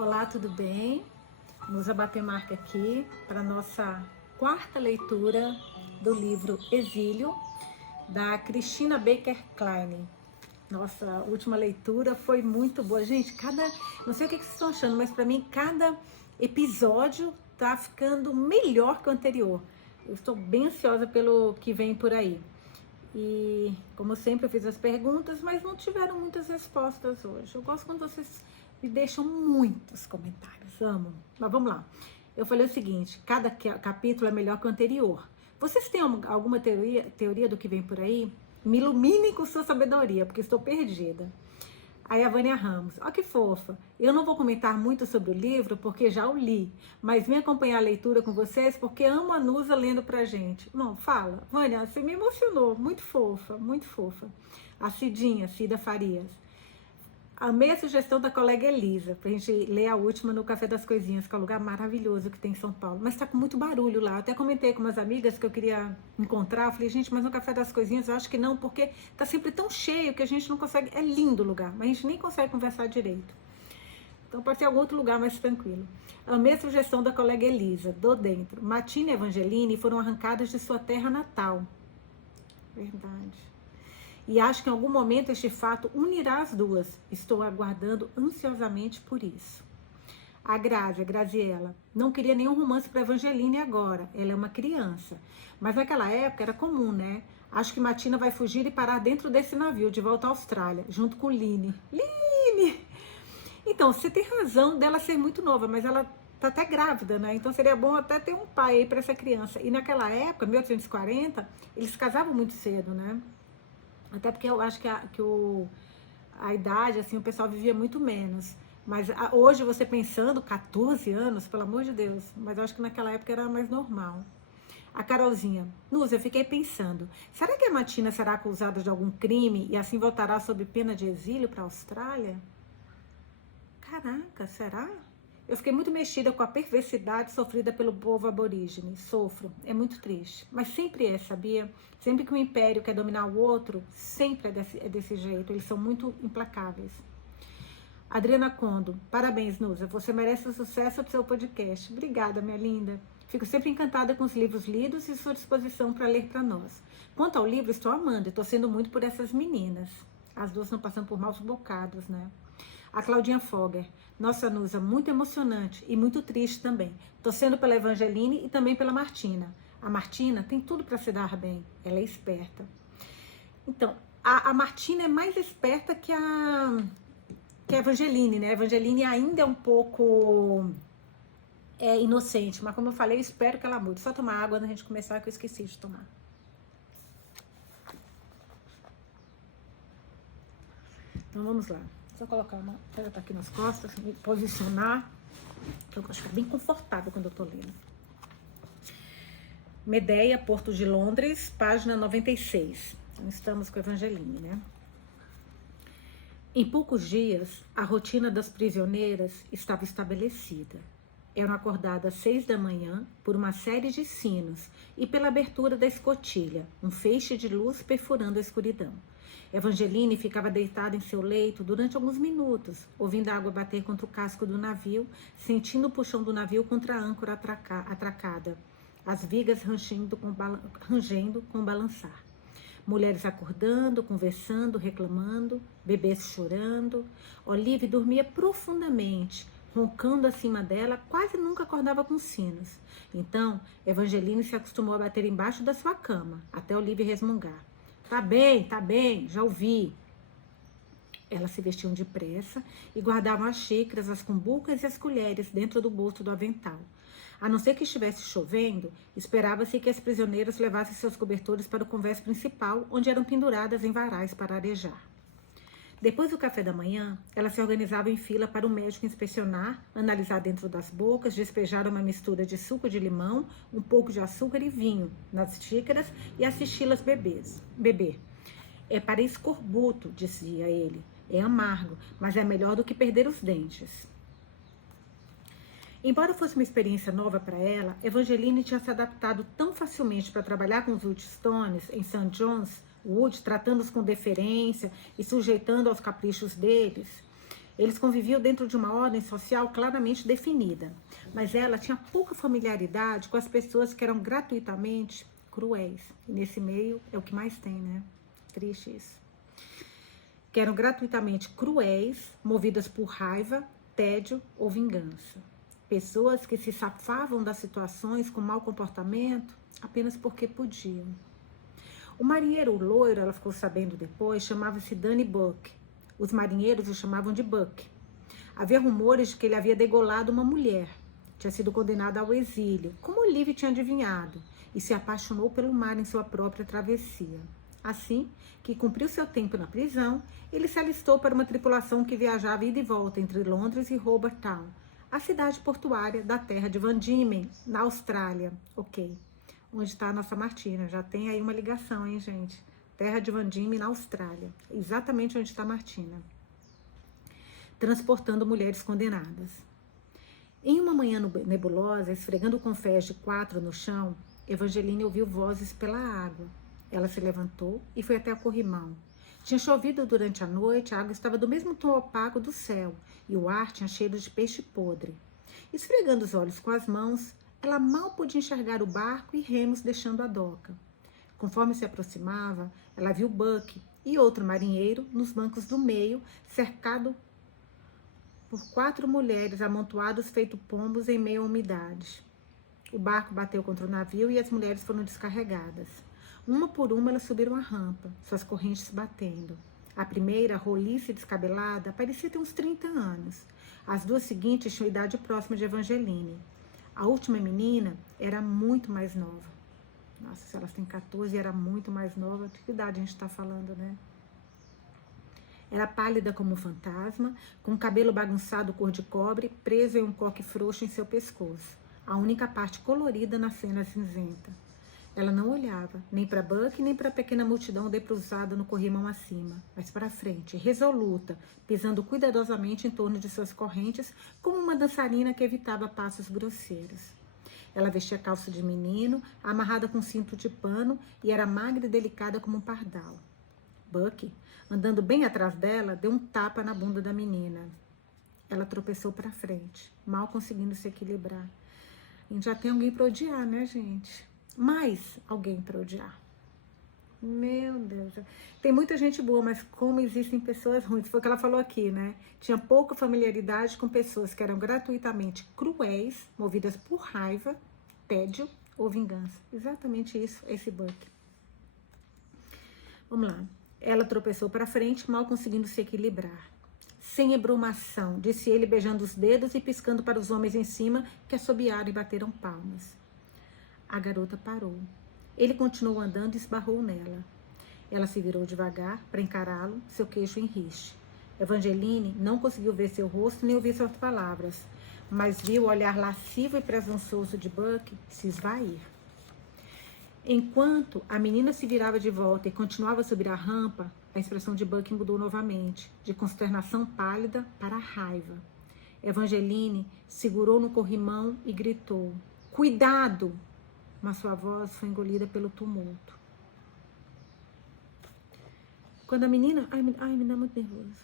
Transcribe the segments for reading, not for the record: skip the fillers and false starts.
Olá, tudo bem? Nos bater marca aqui para nossa quarta leitura do livro Exílio, da Christina Baker Klein. Nossa última leitura foi muito boa. Gente, não sei o que vocês estão achando, mas para mim cada episódio tá ficando melhor que o anterior. Eu estou bem ansiosa pelo que vem por aí. E, como sempre, eu fiz as perguntas, mas não tiveram muitas respostas hoje. Eu gosto quando vocês me deixam muitos comentários, amo. Mas vamos lá. Eu falei o seguinte, cada capítulo é melhor que o anterior. Vocês têm alguma teoria do que vem por aí? Me iluminem com sua sabedoria, porque estou perdida. Aí a Vânia Ramos, ó que fofa, eu não vou comentar muito sobre o livro porque já o li, mas vim acompanhar a leitura com vocês porque amo a Nusa lendo pra gente. Não, fala, Vânia, você me emocionou, muito fofa, muito fofa. A Cida Farias. Amei a sugestão da colega Elisa, pra gente ler a última no Café das Coisinhas, que é um lugar maravilhoso que tem em São Paulo. Mas tá com muito barulho lá. Eu até comentei com umas amigas que eu queria encontrar. Eu falei, gente, mas no Café das Coisinhas eu acho que não, porque tá sempre tão cheio que a gente não consegue. É lindo o lugar, mas a gente nem consegue conversar direito. Então pode ter algum outro lugar mais tranquilo. Amei a sugestão da colega Elisa, do dentro. Matina e Evangeline foram arrancadas de sua terra natal. Verdade. E acho que em algum momento este fato unirá as duas. Estou aguardando ansiosamente por isso. A Graziella, não queria nenhum romance para Evangeline agora. Ela é uma criança. Mas naquela época era comum, né? Acho que Matina vai fugir e parar dentro desse navio de volta à Austrália, junto com Line. Line! Então, você tem razão dela ser muito nova, mas ela tá até grávida, né? Então seria bom até ter um pai aí para essa criança. E naquela época, 1840, eles casavam muito cedo, né? Até porque eu acho que a idade, assim, o pessoal vivia muito menos. Mas hoje, você pensando, 14 anos, pelo amor de Deus, mas eu acho que naquela época era mais normal. A Carolzinha, Nusa, eu fiquei pensando, será que a Matina será acusada de algum crime e assim voltará sob pena de exílio para a Austrália? Caraca, será? Eu fiquei muito mexida com a perversidade sofrida pelo povo aborígene. Sofro, é muito triste. Mas sempre é, sabia? Sempre que o império quer dominar o outro, sempre é desse jeito. Eles são muito implacáveis. Adriana Condo, parabéns, Nusa. Você merece o sucesso do seu podcast. Obrigada, minha linda. Fico sempre encantada com os livros lidos e sua disposição para ler para nós. Quanto ao livro, estou amando e torcendo muito por essas meninas. As duas não passando por maus bocados, né? A Claudinha Fogger, nossa Nusa, muito emocionante e muito triste também. Torcendo pela Evangeline e também pela Martina. A Martina tem tudo para se dar bem, ela é esperta. Então, a Martina é mais esperta que a Evangeline, né? A Evangeline ainda é um pouco inocente, mas como eu falei, eu espero que ela mude. Só tomar água antes de começar, que eu esqueci de tomar. Então vamos lá. Só colocar uma pedra aqui nas costas, me posicionar. Eu gosto de ficar bem confortável quando eu tô lendo. Medeia, Porto de Londres, página 96. Então, estamos com a Evangeline, né? Em poucos dias, a rotina das prisioneiras estava estabelecida. Eram acordadas às 6 da manhã por uma série de sinos e pela abertura da escotilha, um feixe de luz perfurando a escuridão. Evangeline ficava deitada em seu leito durante alguns minutos, ouvindo a água bater contra o casco do navio, sentindo o puxão do navio contra a âncora atracada, as vigas rangendo com balançar. Mulheres acordando, conversando, reclamando, bebês chorando. Olive dormia profundamente, roncando acima dela, quase nunca acordava com sinos. Então, Evangeline se acostumou a bater embaixo da sua cama, até Olive resmungar. Tá bem, já ouvi. Elas se vestiam depressa e guardavam as xícaras, as cumbucas e as colheres dentro do bolso do avental. A não ser que estivesse chovendo, esperava-se que as prisioneiras levassem seus cobertores para o convés principal, onde eram penduradas em varais para arejar. Depois do café da manhã, elas se organizavam em fila para o médico inspecionar, analisar dentro das bocas, despejar uma mistura de suco de limão, um pouco de açúcar e vinho nas xícaras e assisti-las beber. É para escorbuto, dizia ele. É amargo, mas é melhor do que perder os dentes. Embora fosse uma experiência nova para ela, Evangeline tinha se adaptado tão facilmente para trabalhar com os Woodstones em St. John's Wood, tratando-os com deferência e sujeitando aos caprichos deles, Eles conviviam dentro de uma ordem social claramente definida, mas ela tinha pouca familiaridade com as pessoas que eram gratuitamente cruéis. E nesse meio é o que mais tem, né? Triste isso. Que eram gratuitamente cruéis, movidas por raiva, tédio ou vingança. Pessoas que se safavam das situações com mau comportamento apenas porque podiam. O marinheiro loiro, ela ficou sabendo depois, chamava-se Danny Buck. Os marinheiros o chamavam de Buck. Havia rumores de que ele havia degolado uma mulher. Tinha sido condenado ao exílio, como Olivia tinha adivinhado, e se apaixonou pelo mar em sua própria travessia. Assim que cumpriu seu tempo na prisão, ele se alistou para uma tripulação que viajava ida e volta entre Londres e Hobart Town, a cidade portuária da terra de Van Diemen, na Austrália. Ok, onde está a nossa Martina. Já tem aí uma ligação, hein, gente? Terra de Van Diemen, na Austrália. Exatamente onde está Martina. Transportando mulheres condenadas. Em uma manhã nebulosa, esfregando o confés de 4 no chão, Evangeline ouviu vozes pela água. Ela se levantou e foi até o corrimão. Tinha chovido durante a noite, a água estava do mesmo tom opaco do céu e o ar tinha cheiro de peixe podre. Esfregando os olhos com as mãos, ela mal podia enxergar o barco e remos deixando a doca. Conforme se aproximava, ela viu Buck e outro marinheiro nos bancos do meio, cercado por 4 mulheres amontoadas feito pombos em meio à umidade. O barco bateu contra o navio e as mulheres foram descarregadas. Uma por uma, elas subiram a rampa, suas correntes batendo. A primeira, roliça e descabelada, parecia ter uns 30 anos. As 2 seguintes tinham idade próxima de Evangeline. A última menina era muito mais nova. Nossa, se elas têm 14, era muito mais nova. De que idade a gente está falando, né? Era pálida como um fantasma, com o cabelo bagunçado cor de cobre, preso em um coque frouxo em seu pescoço. A única parte colorida na cena cinzenta. Ela não olhava, nem para Buck, nem para a pequena multidão debruçada no corrimão acima, mas para frente, resoluta, pisando cuidadosamente em torno de suas correntes, como uma dançarina que evitava passos grosseiros. Ela vestia calça de menino, amarrada com cinto de pano, e era magra e delicada como um pardal. Buck, andando bem atrás dela, deu um tapa na bunda da menina. Ela tropeçou para frente, mal conseguindo se equilibrar. E já tem alguém para odiar, né, gente? Mais alguém para odiar. Meu Deus. Tem muita gente boa, mas como existem pessoas ruins. Foi o que ela falou aqui, né? Tinha pouca familiaridade com pessoas que eram gratuitamente cruéis, movidas por raiva, tédio ou vingança. Exatamente isso, esse Buck. Vamos lá. Ela tropeçou para frente, mal conseguindo se equilibrar. Sem ebrumação, disse ele, beijando os dedos e piscando para os homens em cima, que assobiaram e bateram palmas. A garota parou. Ele continuou andando e esbarrou nela. Ela se virou devagar para encará-lo, seu queixo em riste. Evangeline não conseguiu ver seu rosto nem ouvir suas palavras, mas viu o olhar lascivo e presunçoso de Buck se esvair. Enquanto a menina se virava de volta e continuava a subir a rampa, a expressão de Buck mudou novamente, de consternação pálida para raiva. Evangeline segurou no corrimão e gritou: "Cuidado!" Mas sua voz foi engolida pelo tumulto. Quando a menina... Ai, me dá muito nervoso.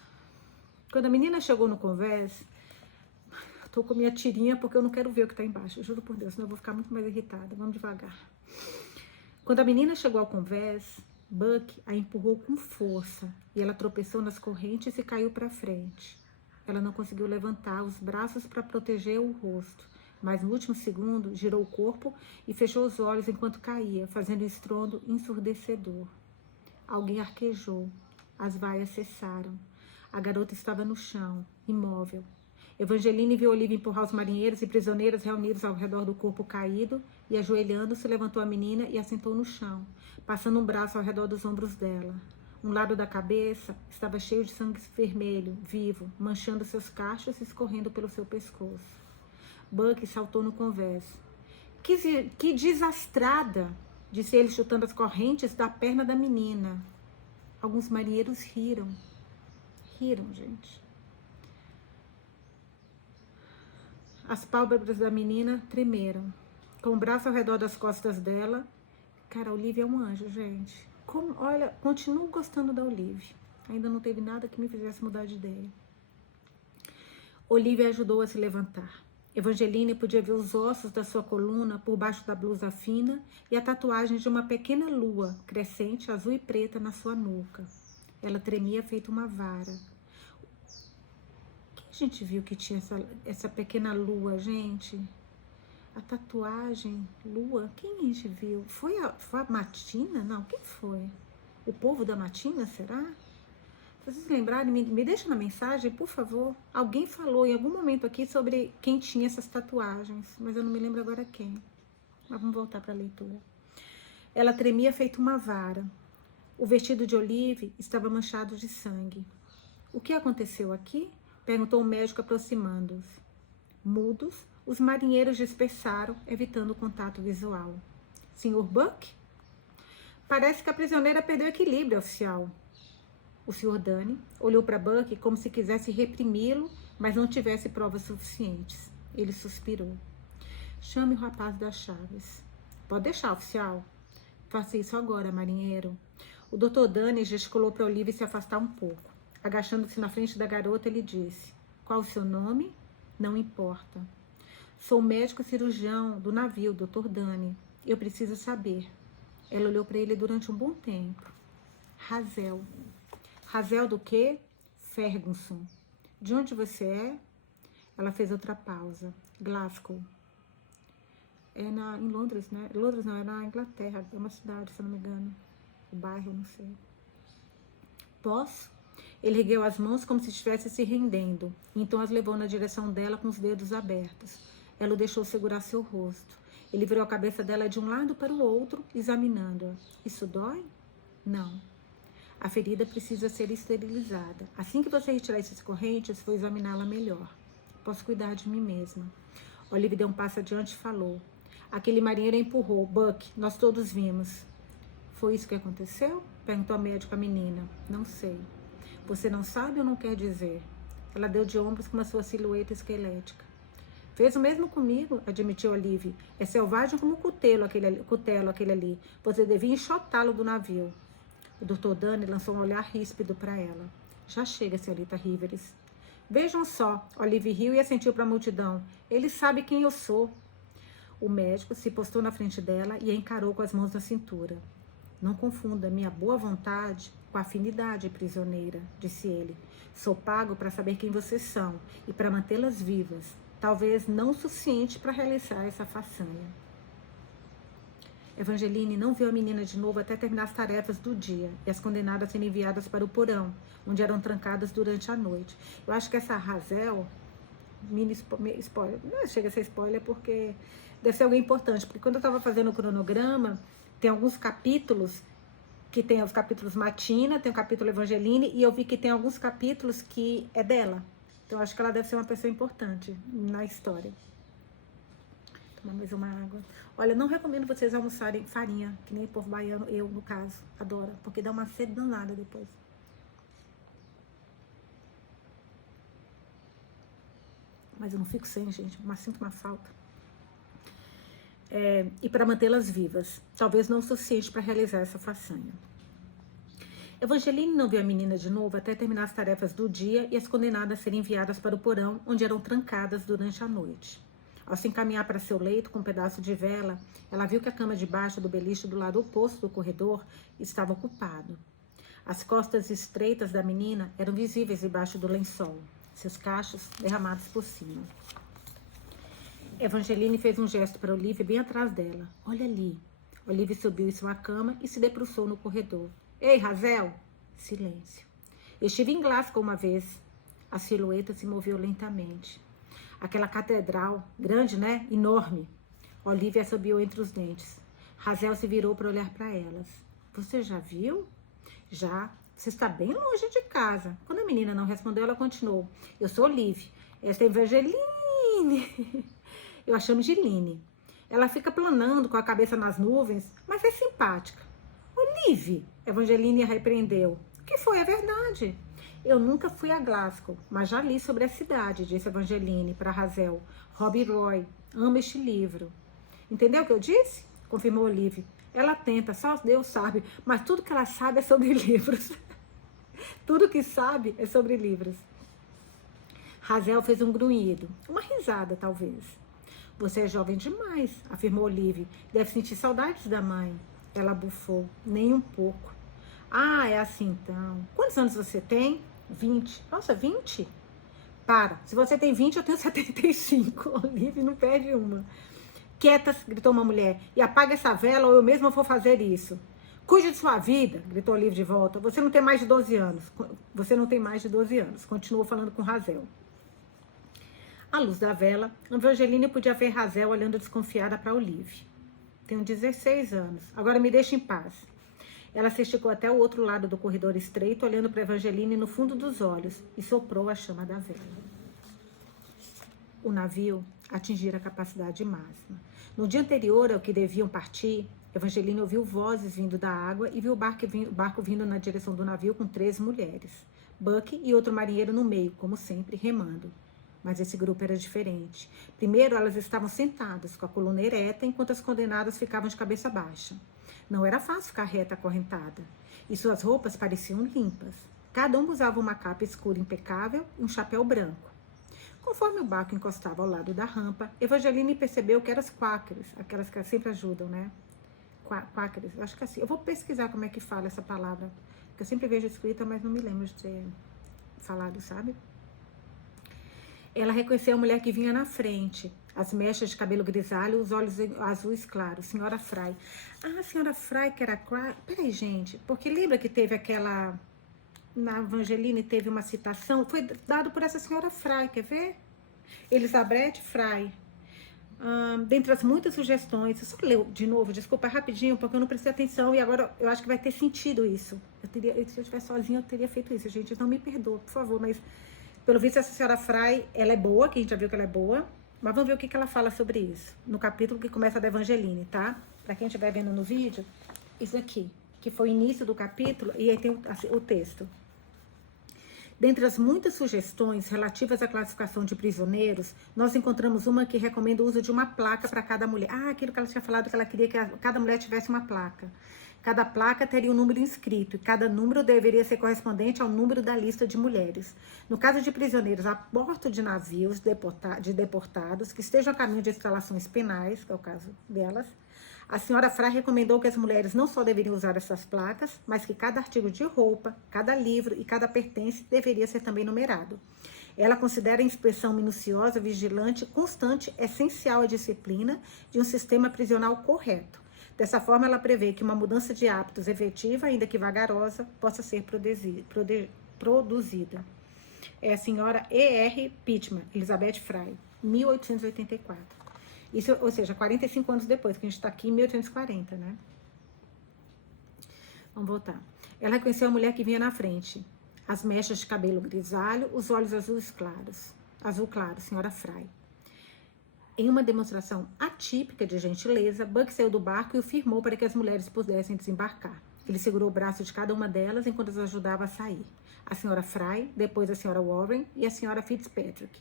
Quando a menina chegou no convés, eu tô com minha tirinha porque eu não quero ver o que tá embaixo. Eu juro por Deus, senão eu vou ficar muito mais irritada. Vamos devagar. Quando a menina chegou ao convés, Buck a empurrou com força e ela tropeçou nas correntes e caiu para frente. Ela não conseguiu levantar os braços para proteger o rosto, mas no último segundo girou o corpo e fechou os olhos enquanto caía, fazendo um estrondo ensurdecedor. Alguém arquejou. As vaias cessaram. A garota estava no chão, imóvel. Evangeline viu Olivia empurrar os marinheiros e prisioneiras reunidos ao redor do corpo caído e, ajoelhando-se, levantou a menina e a sentou no chão, passando um braço ao redor dos ombros dela. Um lado da cabeça estava cheio de sangue vermelho, vivo, manchando seus cachos e escorrendo pelo seu pescoço. Buck saltou no convés. Que desastrada! Disse ele, chutando as correntes da perna da menina. Alguns marinheiros riram. Riram, gente. As pálpebras da menina tremeram. Com o braço ao redor das costas dela. Cara, a Olivia é um anjo, gente. Olha, continuo gostando da Olivia. Ainda não teve nada que me fizesse mudar de ideia. Olivia ajudou a se levantar. Evangeline podia ver os ossos da sua coluna por baixo da blusa fina e a tatuagem de uma pequena lua crescente, azul e preta na sua nuca. Ela tremia feito uma vara. Quem a gente viu que tinha essa pequena lua, gente? A tatuagem, lua, quem a gente viu? Foi a Matina? Não, quem foi? O povo da Matina, será? Se vocês lembrarem, me deixa na mensagem, por favor. Alguém falou em algum momento aqui sobre quem tinha essas tatuagens, mas eu não me lembro agora quem. Mas vamos voltar para a leitura. Ela tremia feito uma vara. O vestido de Olive estava manchado de sangue. O que aconteceu aqui? Perguntou o médico aproximando-os. Mudos, os marinheiros dispersaram, evitando o contato visual. Sr. Buck? Parece que a prisioneira perdeu o equilíbrio, oficial. O Sr. Dane olhou para Buck como se quisesse reprimi-lo, mas não tivesse provas suficientes. Ele suspirou. Chame o rapaz das chaves. Pode deixar, oficial. Faça isso agora, marinheiro. O Dr. Dane gesticulou para Olivia se afastar um pouco. Agachando-se na frente da garota, ele disse: Qual o seu nome? Não importa. Sou médico cirurgião do navio, Dr. Dane. Eu preciso saber. Ela olhou para ele durante um bom tempo. Hazel. Hazel do quê? Ferguson. De onde você é? Ela fez outra pausa. Glasgow. Em Londres, né? Londres não, é na Inglaterra. É uma cidade, se eu não me engano. O bairro, não sei. Posso? Ele ergueu as mãos como se estivesse se rendendo. Então as levou na direção dela com os dedos abertos. Ela o deixou segurar seu rosto. Ele virou a cabeça dela de um lado para o outro, examinando-a. Isso dói? Não. A ferida precisa ser esterilizada. Assim que você retirar esses correntes, vou examiná-la melhor. Posso cuidar de mim mesma. Olivia deu um passo adiante e falou. Aquele marinheiro empurrou. Buck, nós todos vimos. Foi isso que aconteceu? Perguntou a médica à menina. Não sei. Você não sabe ou não quer dizer? Ela deu de ombros com a sua silhueta esquelética. Fez o mesmo comigo, admitiu Olivia. É selvagem como um cutelo aquele ali. Você devia enxotá-lo do navio. O Dr. Dane lançou um olhar ríspido para ela. Já chega, senhorita Rivers. Vejam só, Olivia riu e assentiu para a multidão. Ele sabe quem eu sou. O médico se postou na frente dela e a encarou com as mãos na cintura. Não confunda minha boa vontade com a afinidade, prisioneira, disse ele. Sou pago para saber quem vocês são e para mantê-las vivas. Talvez não o suficiente para realizar essa façanha. Evangeline não viu a menina de novo até terminar as tarefas do dia e as condenadas serem enviadas para o porão, onde eram trancadas durante a noite. Eu acho que essa Hazel, spoiler, não chega a ser spoiler porque deve ser alguém importante, porque quando eu estava fazendo o cronograma, tem alguns capítulos que tem os capítulos Matina, tem o capítulo Evangeline, e eu vi que tem alguns capítulos que é dela. Então, eu acho que ela deve ser uma pessoa importante na história. Tomar mais uma água. Olha, não recomendo vocês almoçarem farinha, que nem o povo baiano, eu, no caso, adoro, porque dá uma sede danada depois. Mas eu não fico sem, gente, mas sinto uma falta. E para mantê-las vivas, talvez não o suficiente para realizar essa façanha. Evangeline não viu a menina de novo até terminar as tarefas do dia e as condenadas serem enviadas para o porão, onde eram trancadas durante a noite. Ao se encaminhar para seu leito com um pedaço de vela, ela viu que a cama de baixo do beliche do lado oposto do corredor estava ocupado. As costas estreitas da menina eram visíveis debaixo do lençol, seus cachos derramados por cima. Evangeline fez um gesto para Olivia bem atrás dela. Olha ali. Olivia subiu em sua cama e se debruçou no corredor. Ei, Hazel! Silêncio. Eu estive em Glasgow uma vez. A silhueta se moveu lentamente. Aquela catedral, grande, né? Enorme. Olivia assobiou entre os dentes. Hazel se virou para olhar para elas. Você já viu? Já. Você está bem longe de casa. Quando a menina não respondeu, ela continuou. Eu sou Olivia. Essa é Evangeline. Eu a chamo de Line. Ela fica planando com a cabeça nas nuvens, mas é simpática. Olivia, Evangeline a repreendeu. O que foi? É verdade. Eu nunca fui a Glasgow, mas já li sobre a cidade, disse Evangeline para Hazel. Robbie Roy, ama este livro. Entendeu o que eu disse? Confirmou Olivia. Ela tenta, só Deus sabe, mas tudo que ela sabe é sobre livros. Tudo que sabe é sobre livros. Razel fez um grunhido, uma risada talvez. Você é jovem demais, afirmou Olive. Deve sentir saudades da mãe. Ela bufou, nem um pouco. Ah, é assim então. Quantos anos você tem? 20. Nossa, 20? Para, se você tem 20, eu tenho 75. Olive não perde uma. Quietas, gritou uma mulher, e apaga essa vela ou eu mesma vou fazer isso. Cuide de sua vida, gritou Olive de volta. Você não tem mais de 12 anos. Você não tem mais de 12 anos. Continuou falando com Razel. À luz da vela, Evangeline podia ver Razel olhando desconfiada para Olive. Tenho 16 anos. Agora me deixe em paz. Ela se esticou até o outro lado do corredor estreito, olhando para Evangeline no fundo dos olhos, e soprou a chama da vela. O navio atingira a capacidade máxima. No dia anterior ao que deviam partir, Evangeline ouviu vozes vindo da água e viu o barco vindo na direção do navio com 3 mulheres. Buck e outro marinheiro no meio, como sempre, remando. Mas esse grupo era diferente. Primeiro, elas estavam sentadas, com a coluna ereta, enquanto as condenadas ficavam de cabeça baixa. Não era fácil ficar reta acorrentada. E suas roupas pareciam limpas. Cada uma usava uma capa escura impecável e um chapéu branco. Conforme o barco encostava ao lado da rampa, Evangeline percebeu que eram as quáqueres, aquelas que sempre ajudam, né? Quáqueres, acho que assim. Eu vou pesquisar como é que fala essa palavra, porque eu sempre vejo escrita, mas não me lembro de ter falado, sabe? Ela reconheceu a mulher que vinha na frente, as mechas de cabelo grisalho, os olhos azuis claros, Senhora Fry. Ah, a Senhora Fry, que era... Peraí, gente, porque lembra que teve aquela... Na Evangeline teve uma citação, foi dado por essa Senhora Fry, quer ver? Elizabeth Fry. Dentre as muitas sugestões, eu só leio de novo, desculpa, rapidinho, porque eu não prestei atenção e agora eu acho que vai ter sentido isso. Se eu estivesse sozinha, eu teria feito isso, gente, então me perdoa, por favor, mas pelo visto essa Senhora Fry, ela é boa, que a gente já viu que ela é boa, mas vamos ver o que ela fala sobre isso, no capítulo que começa da Evangeline, tá? Pra quem estiver vendo no vídeo, isso aqui, que foi o início do capítulo, e aí tem o texto. Dentre as muitas sugestões relativas à classificação de prisioneiros, nós encontramos uma que recomenda o uso de uma placa para cada mulher. Ah, aquilo que ela tinha falado, que ela queria que cada mulher tivesse uma placa. Cada placa teria um número inscrito, e cada número deveria ser correspondente ao número da lista de mulheres. No caso de prisioneiros a bordo de navios de deportados que estejam a caminho de instalações penais, que é o caso delas, a senhora Fry recomendou que as mulheres não só deveriam usar essas placas, mas que cada artigo de roupa, cada livro e cada pertence deveria ser também numerado. Ela considera a inspeção minuciosa, vigilante, constante, essencial à disciplina de um sistema prisional correto. Dessa forma, ela prevê que uma mudança de hábitos efetiva, ainda que vagarosa, possa ser produzida. É a senhora E.R. Pittman, Elizabeth Fry, 1884. Isso, ou seja, 45 anos depois, que a gente está aqui em 1840, né? Vamos voltar. Ela reconheceu a mulher que vinha na frente. As mechas de cabelo grisalho, os olhos azuis claros. Azul claro, senhora Fry. Em uma demonstração atípica de gentileza, Buck saiu do barco e o firmou para que as mulheres pudessem desembarcar. Ele segurou o braço de cada uma delas enquanto as ajudava a sair. A senhora Fry, depois a senhora Warren e a senhora Fitzpatrick.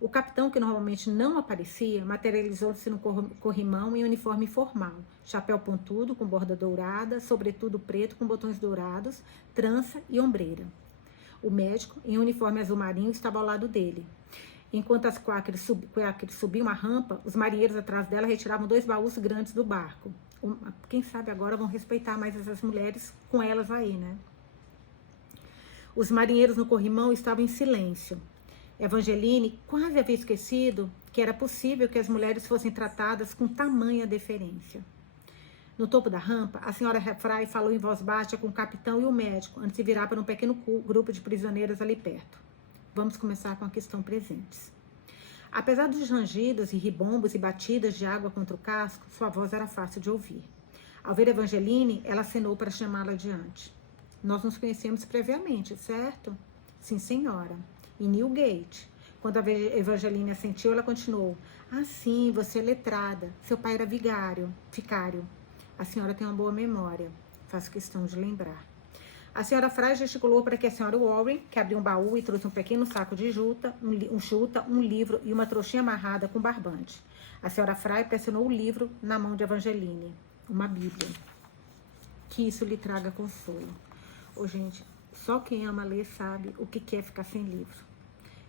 O capitão, que normalmente não aparecia, materializou-se no corrimão em uniforme formal, chapéu pontudo com borda dourada, sobretudo preto com botões dourados, trança e ombreira. O médico, em uniforme azul marinho, estava ao lado dele. Enquanto as quáqueres subiam a rampa, os marinheiros atrás dela retiravam 2 baús grandes do barco. Quem sabe agora vão respeitar mais essas mulheres com elas aí, né? Os marinheiros no corrimão estavam em silêncio. Evangeline quase havia esquecido que era possível que as mulheres fossem tratadas com tamanha deferência. No topo da rampa, a senhora Fry falou em voz baixa com o capitão e o médico, antes de virar para um pequeno grupo de prisioneiras ali perto. Vamos começar com a questão presentes. Apesar dos rangidos e ribombos e batidas de água contra o casco, sua voz era fácil de ouvir. Ao ver Evangeline, ela acenou para chamá-la adiante. Nós nos conhecemos previamente, certo? Sim, senhora. Em Newgate. Quando a Evangeline assentiu, ela continuou. Ah, sim, você é letrada. Seu pai era vicário. A senhora tem uma boa memória. Faço questão de lembrar. A senhora Fry gesticulou para que a senhora Warren, que abriu um baú e trouxe um pequeno saco de juta, um livro e uma trouxinha amarrada com barbante. A senhora Fry pressionou o livro na mão de Evangeline. Uma Bíblia. Que isso lhe traga consolo. Ô, gente, só quem ama ler sabe o que é ficar sem livro.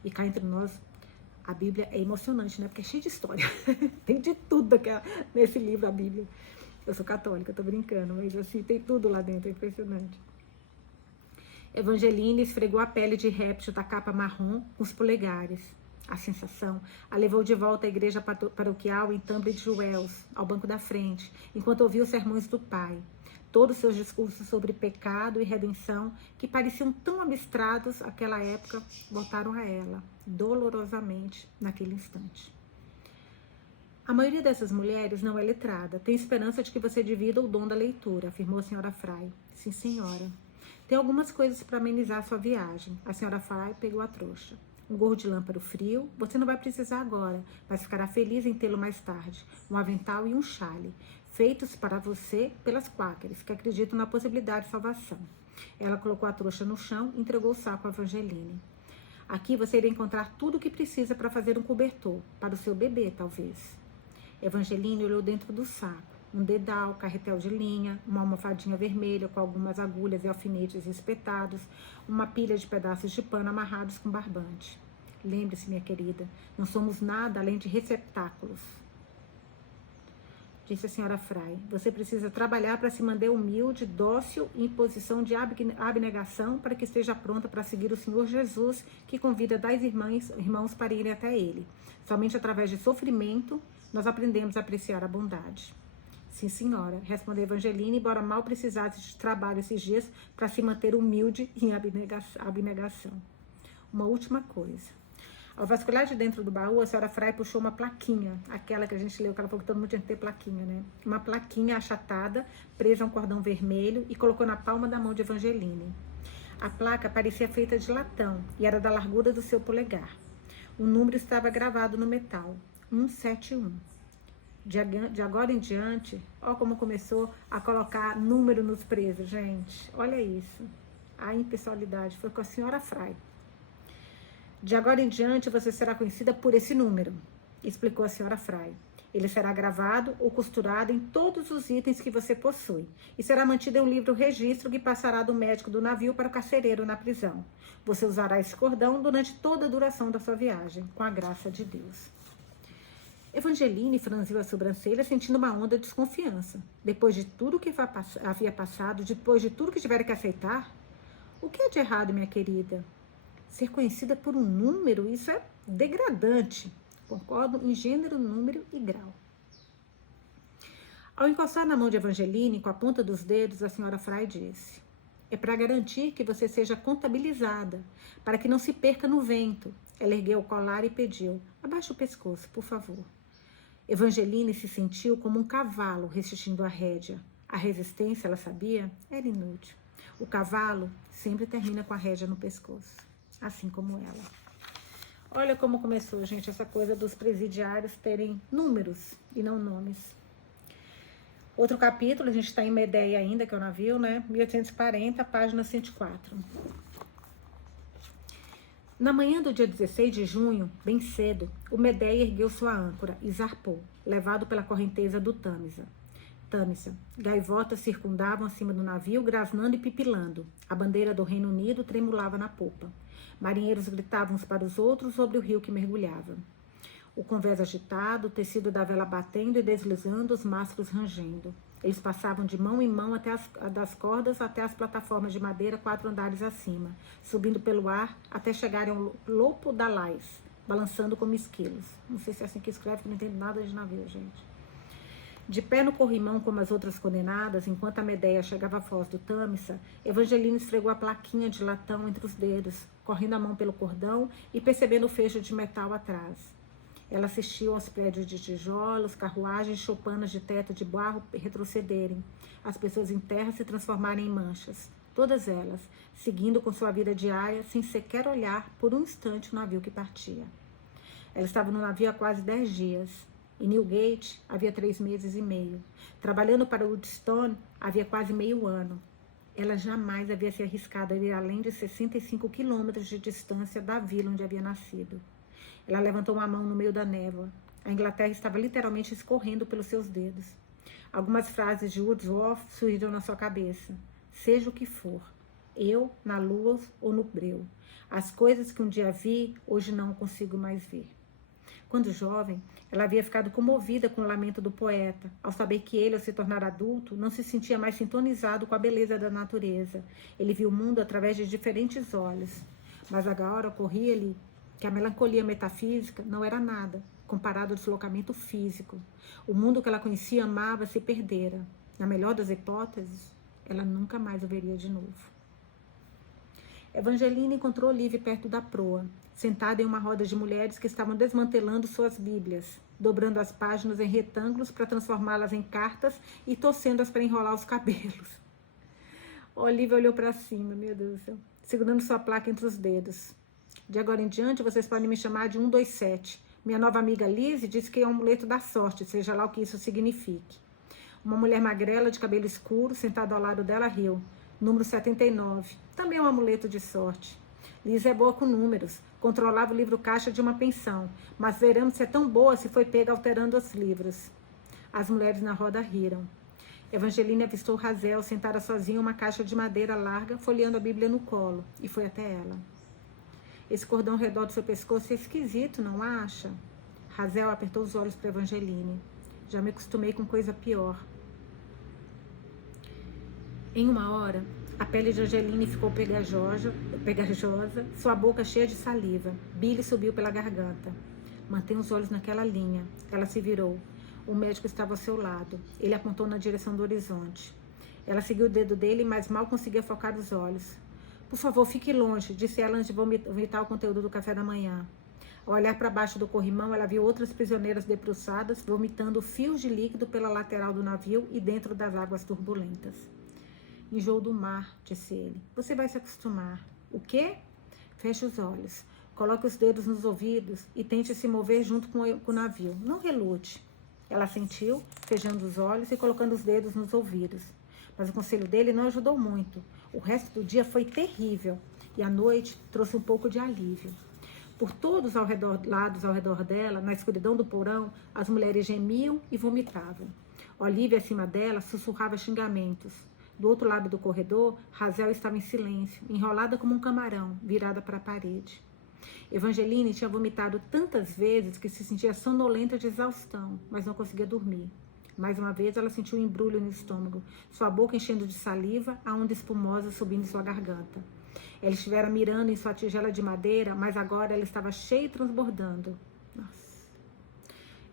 E cá entre nós, a Bíblia é emocionante, né? Porque é cheia de história. Tem de tudo nesse livro, a Bíblia. Eu sou católica, tô brincando, mas assim, tem tudo lá dentro, é impressionante. Evangeline esfregou a pele de réptil da capa marrom com os polegares. A sensação a levou de volta à igreja paroquial em Tunbridge Wells, ao banco da frente, enquanto ouvia os sermões do pai. Todos os seus discursos sobre pecado e redenção, que pareciam tão abstratos naquela época, voltaram a ela, dolorosamente, naquele instante. A maioria dessas mulheres não é letrada. Tem esperança de que você divida o dom da leitura, afirmou a senhora Fry. Sim, senhora. Tem algumas coisas para amenizar sua viagem. A senhora Fry pegou a trouxa. Um gorro de lã para o frio, você não vai precisar agora, mas ficará feliz em tê-lo mais tarde. Um avental e um chale, feitos para você pelas quáqueres, que acreditam na possibilidade de salvação. Ela colocou a trouxa no chão e entregou o saco a Evangeline. Aqui você irá encontrar tudo o que precisa para fazer um cobertor, para o seu bebê, talvez. Evangeline olhou dentro do saco. Um dedal, carretel de linha, uma almofadinha vermelha com algumas agulhas e alfinetes espetados, uma pilha de pedaços de pano amarrados com barbante. Lembre-se, minha querida, não somos nada além de receptáculos. Disse a senhora Fry. Você precisa trabalhar para se manter humilde, dócil e em posição de abnegação para que esteja pronta para seguir o Senhor Jesus, que convida 10 irmãos para irem até Ele. Somente através de sofrimento nós aprendemos a apreciar a bondade. Sim, senhora, respondeu Evangeline, embora mal precisasse de trabalho esses dias para se manter humilde em abnegação. Uma última coisa. Ao vasculhar de dentro do baú, a senhora Fry puxou uma plaquinha, aquela que a gente leu, que ela falou que todo mundo tinha que ter plaquinha, né? Uma plaquinha achatada, presa a um cordão vermelho, e colocou na palma da mão de Evangeline. A placa parecia feita de latão e era da largura do seu polegar. Um número estava gravado no metal, 171. De agora em diante, ó como começou a colocar número nos presos, gente. Olha isso. A impessoalidade foi com a senhora Fry. De agora em diante, você será conhecida por esse número, explicou a senhora Fry. Ele será gravado ou costurado em todos os itens que você possui e será mantido em um livro registro que passará do médico do navio para o carcereiro na prisão. Você usará esse cordão durante toda a duração da sua viagem, com a graça de Deus. Evangeline franziu a sobrancelha, sentindo uma onda de desconfiança. Depois de tudo que havia passado, depois de tudo que tivera que aceitar, o que é de errado, minha querida? Ser conhecida por um número, isso é degradante. Concordo em gênero, número e grau. Ao encostar na mão de Evangeline, com a ponta dos dedos, a senhora Fry disse: é para garantir que você seja contabilizada, para que não se perca no vento. Ela ergueu o colar e pediu: abaixe o pescoço, por favor. Evangeline se sentiu como um cavalo resistindo à rédea. A resistência, ela sabia, era inútil. O cavalo sempre termina com a rédea no pescoço, assim como ela. Olha como começou, gente, essa coisa dos presidiários terem números e não nomes. Outro capítulo, a gente está em Medeia ainda, que é o navio, né? 1840, página 104. Na manhã do dia 16 de junho, bem cedo, o Medeia ergueu sua âncora e zarpou, levado pela correnteza do Tâmisa. Gaivotas circundavam acima do navio, grasnando e pipilando. A bandeira do Reino Unido tremulava na popa. Marinheiros gritavam uns para os outros sobre o rio que mergulhava. O convés agitado, o tecido da vela batendo e deslizando, os mastros rangendo. Eles passavam de mão em mão das cordas até as plataformas de madeira 4 andares acima, subindo pelo ar até chegarem ao lopo da lais, balançando como esquilos. Não sei se é assim que escreve, porque não entendo nada de navio, gente. De pé no corrimão como as outras condenadas, enquanto a Medeia chegava à foz do Tâmisa, Evangeline esfregou a plaquinha de latão entre os dedos, correndo a mão pelo cordão e percebendo o fecho de metal atrás. Ela assistiu aos prédios de tijolos, carruagens, choupanas de teto de barro retrocederem, as pessoas em terra se transformarem em manchas, todas elas, seguindo com sua vida diária, sem sequer olhar por um instante o navio que partia. Ela estava no navio há quase 10 dias. Em Newgate havia 3 meses e meio. Trabalhando para Woodstone havia quase meio ano. Ela jamais havia se arriscado a ir além de 65 quilômetros de distância da vila onde havia nascido. Ela levantou uma mão no meio da névoa. A Inglaterra estava literalmente escorrendo pelos seus dedos. Algumas frases de Wordsworth surgiram na sua cabeça. Seja o que for, Eu na lua ou no breu. As coisas que um dia vi, hoje não consigo mais ver. Quando jovem, ela havia ficado comovida com o lamento do poeta, ao saber que ele, ao se tornar adulto, não se sentia mais sintonizado com a beleza da natureza. Ele viu o mundo através de diferentes olhos. Mas agora ocorria-lhe que a melancolia metafísica não era nada, comparado ao deslocamento físico. O mundo que ela conhecia, amava, se perdera. Na melhor das hipóteses, ela nunca mais o veria de novo. Evangelina encontrou Olívia perto da proa, sentada em uma roda de mulheres que estavam desmantelando suas bíblias, dobrando as páginas em retângulos para transformá-las em cartas e torcendo-as para enrolar os cabelos. Olívia olhou para cima, meu Deus do céu, segurando sua placa entre os dedos. De agora em diante, vocês podem me chamar de 127. Minha nova amiga Lizzie disse que é um amuleto da sorte, seja lá o que isso signifique. Uma mulher magrela de cabelo escuro, sentada ao lado dela, riu. Número 79. Também é um amuleto de sorte. Lizzie é boa com números. Controlava o livro-caixa de uma pensão. Mas veremos se é tão boa se foi pega alterando os livros. As mulheres na roda riram. Evangelina avistou Razel sentada sozinha em uma caixa de madeira larga, folheando a Bíblia no colo. E foi até ela. Esse cordão ao redor do seu pescoço é esquisito, não acha? Razel apertou os olhos para Evangeline. Já me acostumei com coisa pior. Em uma hora, a pele de Angeline ficou pegajosa, sua boca cheia de saliva. Billy subiu pela garganta. Mantenha os olhos naquela linha. Ela se virou. O médico estava ao seu lado. Ele apontou na direção do horizonte. Ela seguiu o dedo dele, mas mal conseguia focar os olhos. Por favor, fique longe, disse ela antes de vomitar o conteúdo do café da manhã. Ao olhar para baixo do corrimão, ela viu outras prisioneiras debruçadas, vomitando fios de líquido pela lateral do navio e dentro das águas turbulentas. Enjoo do mar, disse ele. Você vai se acostumar. O quê? Feche os olhos. Coloque os dedos nos ouvidos e tente se mover junto com o navio. Não relute. Ela sentiu, fechando os olhos e colocando os dedos nos ouvidos. Mas o conselho dele não ajudou muito. O resto do dia foi terrível e a noite trouxe um pouco de alívio. Por todos lados ao redor dela, na escuridão do porão, as mulheres gemiam e vomitavam. Olívia, acima dela, sussurrava xingamentos. Do outro lado do corredor, Razel estava em silêncio, enrolada como um camarão, virada para a parede. Evangeline tinha vomitado tantas vezes que se sentia sonolenta de exaustão, mas não conseguia dormir. Mais uma vez, ela sentiu um embrulho no estômago, sua boca enchendo de saliva, a onda espumosa subindo em sua garganta. Ela estivera mirando em sua tigela de madeira, mas agora ela estava cheia e transbordando. Nossa.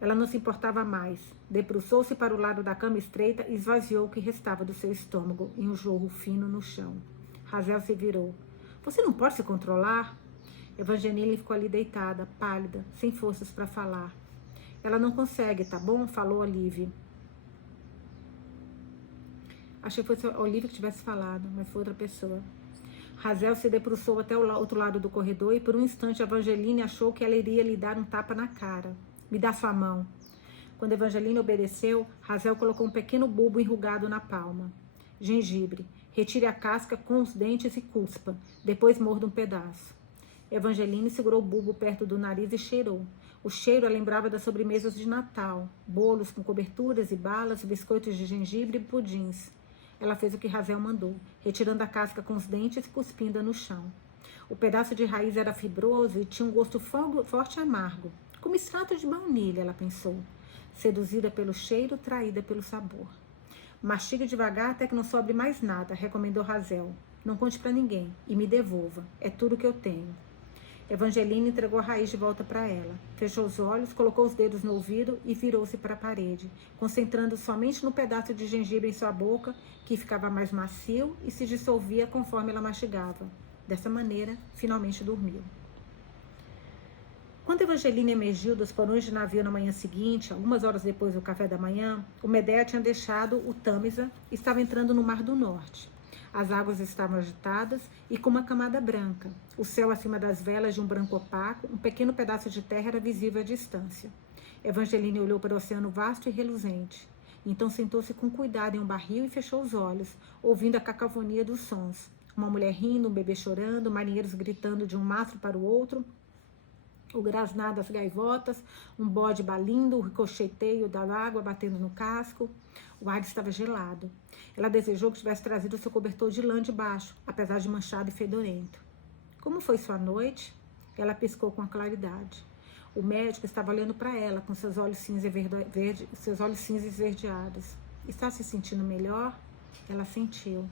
Ela não se importava mais. Debruçou-se para o lado da cama estreita e esvaziou o que restava do seu estômago em um jorro fino no chão. Razel se virou. Você não pode se controlar? Evangeline ficou ali deitada, pálida, sem forças para falar. Ela não consegue, tá bom? Falou Olívia. Achei que fosse a Olívia que tivesse falado, mas foi outra pessoa. Razel se debruçou até o outro lado do corredor e por um instante Evangeline achou que ela iria lhe dar um tapa na cara. Me dá sua mão. Quando Evangeline obedeceu, Razel colocou um pequeno bulbo enrugado na palma. Gengibre. Retire a casca com os dentes e cuspa. Depois morda um pedaço. Evangeline segurou o bulbo perto do nariz e cheirou. O cheiro a lembrava das sobremesas de Natal. Bolos com coberturas e balas, biscoitos de gengibre e pudins. Ela fez o que Razel mandou, retirando a casca com os dentes e cuspindo-a no chão. O pedaço de raiz era fibroso e tinha um gosto forte e amargo. Como extrato de baunilha, ela pensou. Seduzida pelo cheiro, traída pelo sabor. Mastigue devagar até que não sobre mais nada, recomendou Razel. Não conte para ninguém e me devolva. É tudo que eu tenho. Evangeline entregou a raiz de volta para ela. Fechou os olhos, colocou os dedos no ouvido e virou-se para a parede, concentrando somente no pedaço de gengibre em sua boca, que ficava mais macio e se dissolvia conforme ela mastigava. Dessa maneira, finalmente dormiu. Quando Evangeline emergiu dos porões de navio na manhã seguinte, algumas horas depois do café da manhã, o Medea tinha deixado o Tâmisa e estava entrando no Mar do Norte. As águas estavam agitadas e com uma camada branca. O céu acima das velas de um branco opaco, um pequeno pedaço de terra era visível à distância. Evangeline olhou para o oceano vasto e reluzente. Então sentou-se com cuidado em um barril e fechou os olhos, ouvindo a cacofonia dos sons. Uma mulher rindo, um bebê chorando, marinheiros gritando de um mastro para o outro. o grasnar das gaivotas, um bode balindo, o ricocheteio da água batendo no casco. O ar estava gelado. Ela desejou que tivesse trazido seu cobertor de lã de baixo, apesar de manchado e fedorento. Como foi sua noite? Ela piscou com a claridade. O médico estava olhando para ela com seus olhos cinza esverdeados. Está se sentindo melhor? Ela sentiu.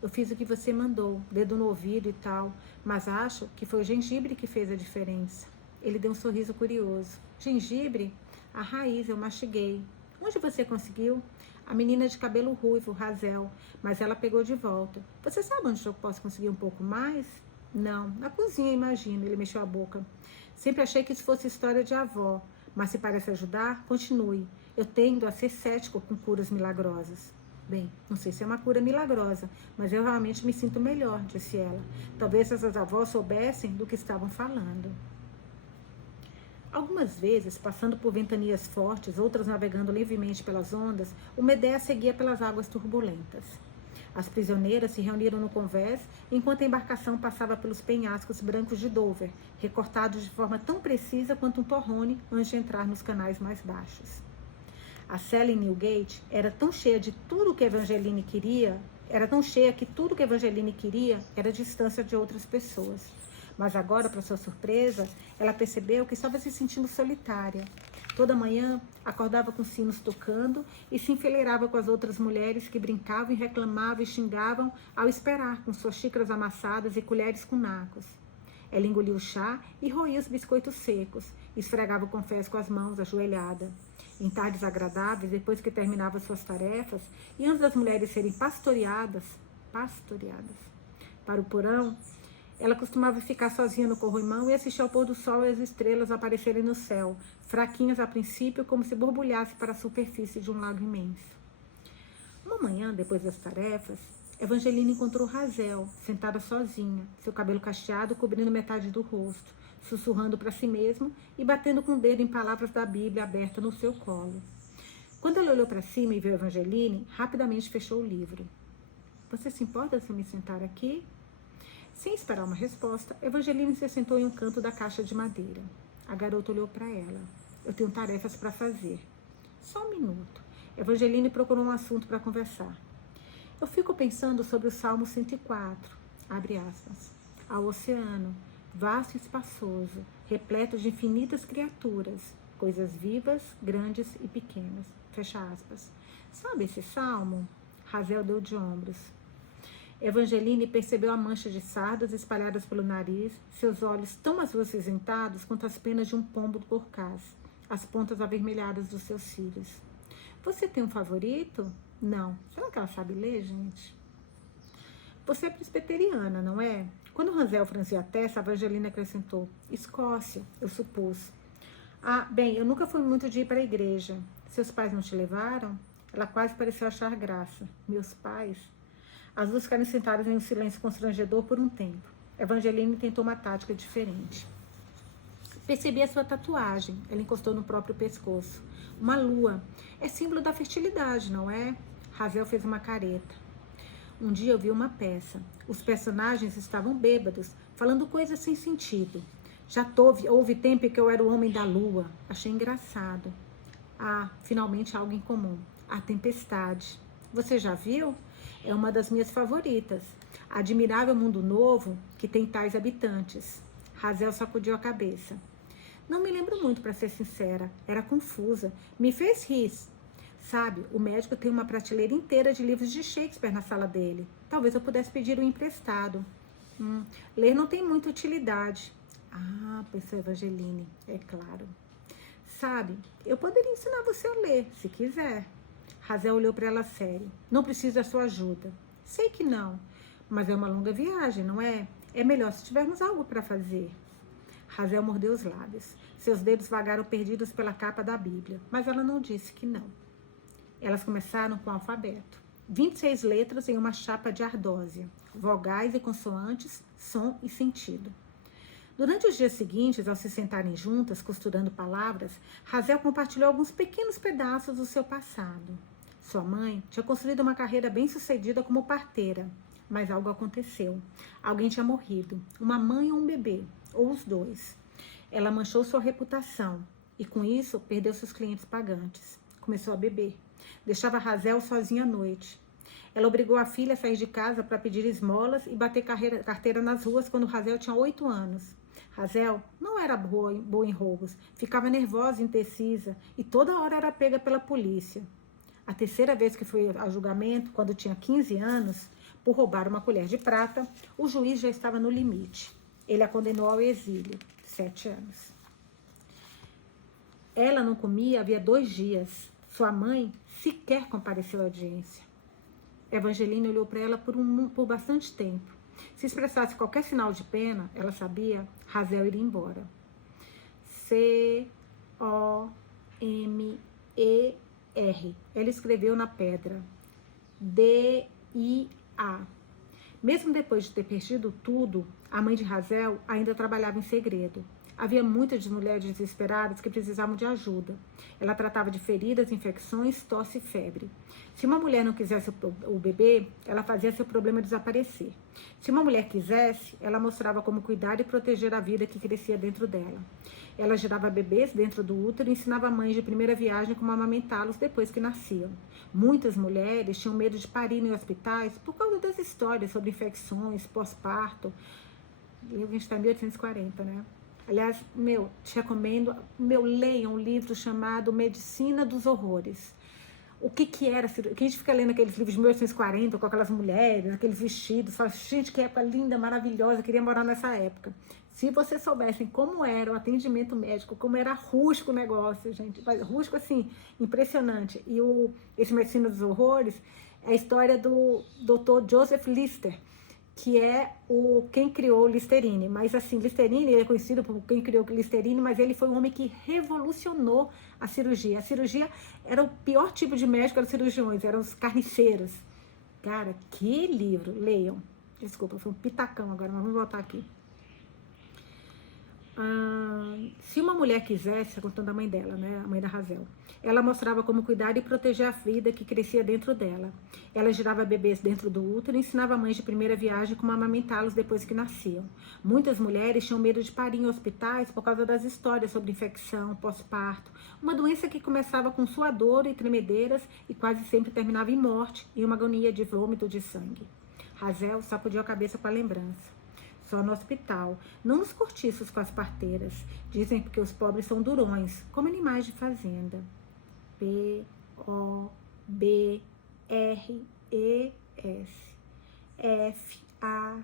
Eu fiz o que você mandou, dedo no ouvido e tal, mas acho que foi o gengibre que fez a diferença. Ele deu um sorriso curioso. Gengibre? A raiz, eu mastiguei. Onde você conseguiu? A menina de cabelo ruivo, Razel, mas ela pegou de volta. Você sabe onde eu posso conseguir um pouco mais? Não, na cozinha, imagino. Ele mexeu a boca. Sempre achei que isso fosse história de avó, mas se parece ajudar, continue. Eu tendo a ser cético com curas milagrosas. Bem, não sei se é uma cura milagrosa, mas eu realmente me sinto melhor, disse ela. Talvez essas avós soubessem do que estavam falando. Algumas vezes, passando por ventanias fortes, outras navegando livremente pelas ondas, o Medea seguia pelas águas turbulentas. As prisioneiras se reuniram no convés, enquanto a embarcação passava pelos penhascos brancos de Dover, recortados de forma tão precisa quanto um torrone antes de entrar nos canais mais baixos. A cela em Newgate era tão cheia de tudo que Evangeline queria, era a distância de outras pessoas. Mas agora, para sua surpresa, ela percebeu que estava se sentindo solitária. Toda manhã, acordava com sinos tocando e se enfileirava com as outras mulheres que brincavam e reclamavam e xingavam ao esperar com suas xícaras amassadas e colheres com nacos. Ela engoliu o chá e roía os biscoitos secos, esfregava o confés com as mãos, ajoelhada. Em tardes agradáveis, depois que terminava suas tarefas, e antes das mulheres serem pastoreadas para o porão, ela costumava ficar sozinha no corrimão e assistir ao pôr do sol e as estrelas aparecerem no céu, fraquinhas a princípio, como se borbulhasse para a superfície de um lago imenso. Uma manhã, depois das tarefas, Evangeline encontrou Razel, sentada sozinha, seu cabelo cacheado cobrindo metade do rosto, sussurrando para si mesmo e batendo com o dedo em palavras da Bíblia aberta no seu colo. Quando ela olhou para cima e viu Evangeline, rapidamente fechou o livro. Você se importa se eu me sentar aqui? Sem esperar uma resposta, Evangeline se sentou em um canto da caixa de madeira. A garota olhou para ela. Eu tenho tarefas para fazer. Só um minuto. Evangeline procurou um assunto para conversar. Eu fico pensando sobre o Salmo 104, abre aspas. Ao oceano, vasto e espaçoso, repleto de infinitas criaturas, coisas vivas, grandes e pequenas, fecha aspas. Sabe esse salmo? Razel deu de ombros. Evangeline percebeu a mancha de sardas espalhadas pelo nariz, seus olhos tão acinzentados quanto as penas de um pombo corcaz, as pontas avermelhadas dos seus cílios. Você tem um favorito? Não. Será que ela sabe ler, gente? Você é presbiteriana, não é? Quando Razel franziu a testa, a Evangeline acrescentou. Escócia, eu supus. Ah, bem, eu nunca fui muito de ir para a igreja. Seus pais não te levaram? Ela quase pareceu achar graça. Meus pais? As duas ficaram sentadas em um silêncio constrangedor por um tempo. Evangeline tentou uma tática diferente. Percebi a sua tatuagem. Ela encostou no próprio pescoço. Uma lua. É símbolo da fertilidade, não é? Razel fez uma careta. Um dia eu vi uma peça. Os personagens estavam bêbados, falando coisas sem sentido. Houve tempo que eu era o homem da lua. Achei engraçado. Ah, finalmente algo em comum. A tempestade. Você já viu? É uma das minhas favoritas. Admirável mundo novo que tem tais habitantes. Razel sacudiu a cabeça. Não me lembro muito, para ser sincera. Era confusa. Me fez rir. Sabe, o médico tem uma prateleira inteira de livros de Shakespeare na sala dele. Talvez eu pudesse pedir um emprestado. Ler não tem muita utilidade. Ah, pensou Evangeline. É claro. Sabe, eu poderia ensinar você a ler, se quiser. Razel olhou para ela sério. Não preciso da sua ajuda. Sei que não, mas é uma longa viagem, não é? É melhor se tivermos algo para fazer. Razel mordeu os lábios. Seus dedos vagaram perdidos pela capa da Bíblia, mas ela não disse que não. Elas começaram com o alfabeto. 26 letras em uma chapa de ardósia. Vogais e consoantes, som e sentido. Durante os dias seguintes, ao se sentarem juntas, costurando palavras, Razel compartilhou alguns pequenos pedaços do seu passado. Sua mãe tinha construído uma carreira bem-sucedida como parteira, mas algo aconteceu. Alguém tinha morrido, uma mãe ou um bebê, ou os dois. Ela manchou sua reputação e, com isso, perdeu seus clientes pagantes. Começou a beber. Deixava Razel sozinha à noite. Ela obrigou a filha a sair de casa para pedir esmolas e bater carteira nas ruas quando Razel tinha 8 anos. Razel não era boa em roubos, ficava nervosa e indecisa e toda hora era pega pela polícia. A terceira vez que foi a julgamento, quando tinha 15 anos, por roubar uma colher de prata, o juiz já estava no limite. Ele a condenou ao exílio, 7 anos. Ela não comia havia 2 dias. Sua mãe sequer compareceu à audiência. Evangeline olhou para ela por bastante tempo. Se expressasse qualquer sinal de pena, ela sabia, Razel iria embora. C-O-M-E-R. Ela escreveu na pedra. D-I-A. Mesmo depois de ter perdido tudo, a mãe de Razel ainda trabalhava em segredo. Havia muitas mulheres desesperadas que precisavam de ajuda. Ela tratava de feridas, infecções, tosse e febre. Se uma mulher não quisesse o bebê, ela fazia seu problema desaparecer. Se uma mulher quisesse, ela mostrava como cuidar e proteger a vida que crescia dentro dela. Ela gerava bebês dentro do útero e ensinava mães de primeira viagem como amamentá-los depois que nasciam. Muitas mulheres tinham medo de parir em hospitais por causa das histórias sobre infecções, pós-parto. A gente está em 1840, né? Aliás, te recomendo, leia um livro chamado Medicina dos Horrores. O que era, que a gente fica lendo aqueles livros de 1840, com aquelas mulheres, aqueles vestidos, fala, gente, que época linda, maravilhosa, queria morar nessa época. Se vocês soubessem como era o atendimento médico, como era rústico o negócio, gente, rústico assim, impressionante. E esse Medicina dos Horrores é a história do Dr. Joseph Lister, que é quem criou o Listerine. Mas assim, Listerine, ele é conhecido por quem criou o Listerine, mas ele foi um homem que revolucionou a cirurgia. A cirurgia era o pior tipo de médico, eram os cirurgiões, eram os carniceiros. Cara, que livro, leiam. Desculpa, foi um pitacão agora, mas vamos voltar aqui. Se uma mulher quisesse, contando a mãe dela, né, a mãe da Razel, ela mostrava como cuidar e proteger a vida que crescia dentro dela. Ela girava bebês dentro do útero e ensinava mães de primeira viagem como amamentá-los depois que nasciam. Muitas mulheres tinham medo de parir em hospitais por causa das histórias sobre infecção, pós-parto, uma doença que começava com suador e tremedeiras e quase sempre terminava em morte e uma agonia de vômito de sangue. Razel sacudiu a cabeça com a lembrança. Só no hospital, não nos cortiços com as parteiras. Dizem que os pobres são durões, como animais de fazenda. P-O-B-R-E-S F-A-Z-E-N-D-A.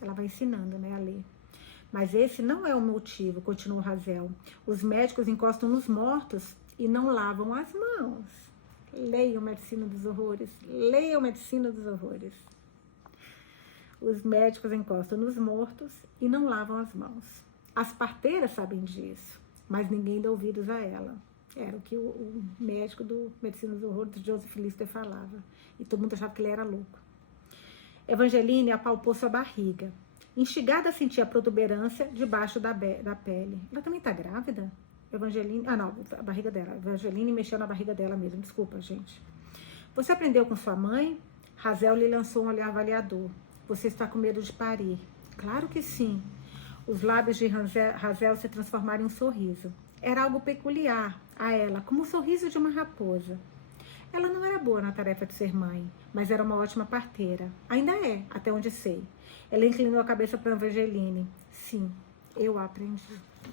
Ela vai ensinando, né, a ler. Mas esse não é o motivo, continuou Razel. Os médicos encostam nos mortos e não lavam as mãos. Leiam Medicina dos Horrores. Leiam Medicina dos Horrores. Os médicos encostam nos mortos e não lavam as mãos. As parteiras sabem disso, mas ninguém dá ouvidos a ela. Era o que o médico do Medicina dos Horrores, Joseph Lister, falava. E todo mundo achava que ele era louco. Evangeline apalpou sua barriga. Instigada a sentir a protuberância debaixo da pele. Ela também está grávida? Evangeline... não, a barriga dela. Evangeline mexeu na barriga dela mesmo. Desculpa, gente. Você aprendeu com sua mãe? Razel lhe lançou um olhar avaliador. Você está com medo de parir? Claro que sim. Os lábios de Razel se transformaram em um sorriso. Era algo peculiar a ela, como o sorriso de uma raposa. Ela não era boa na tarefa de ser mãe, mas era uma ótima parteira. Ainda é, até onde sei. Ela inclinou a cabeça para Evangeline. Sim, eu aprendi.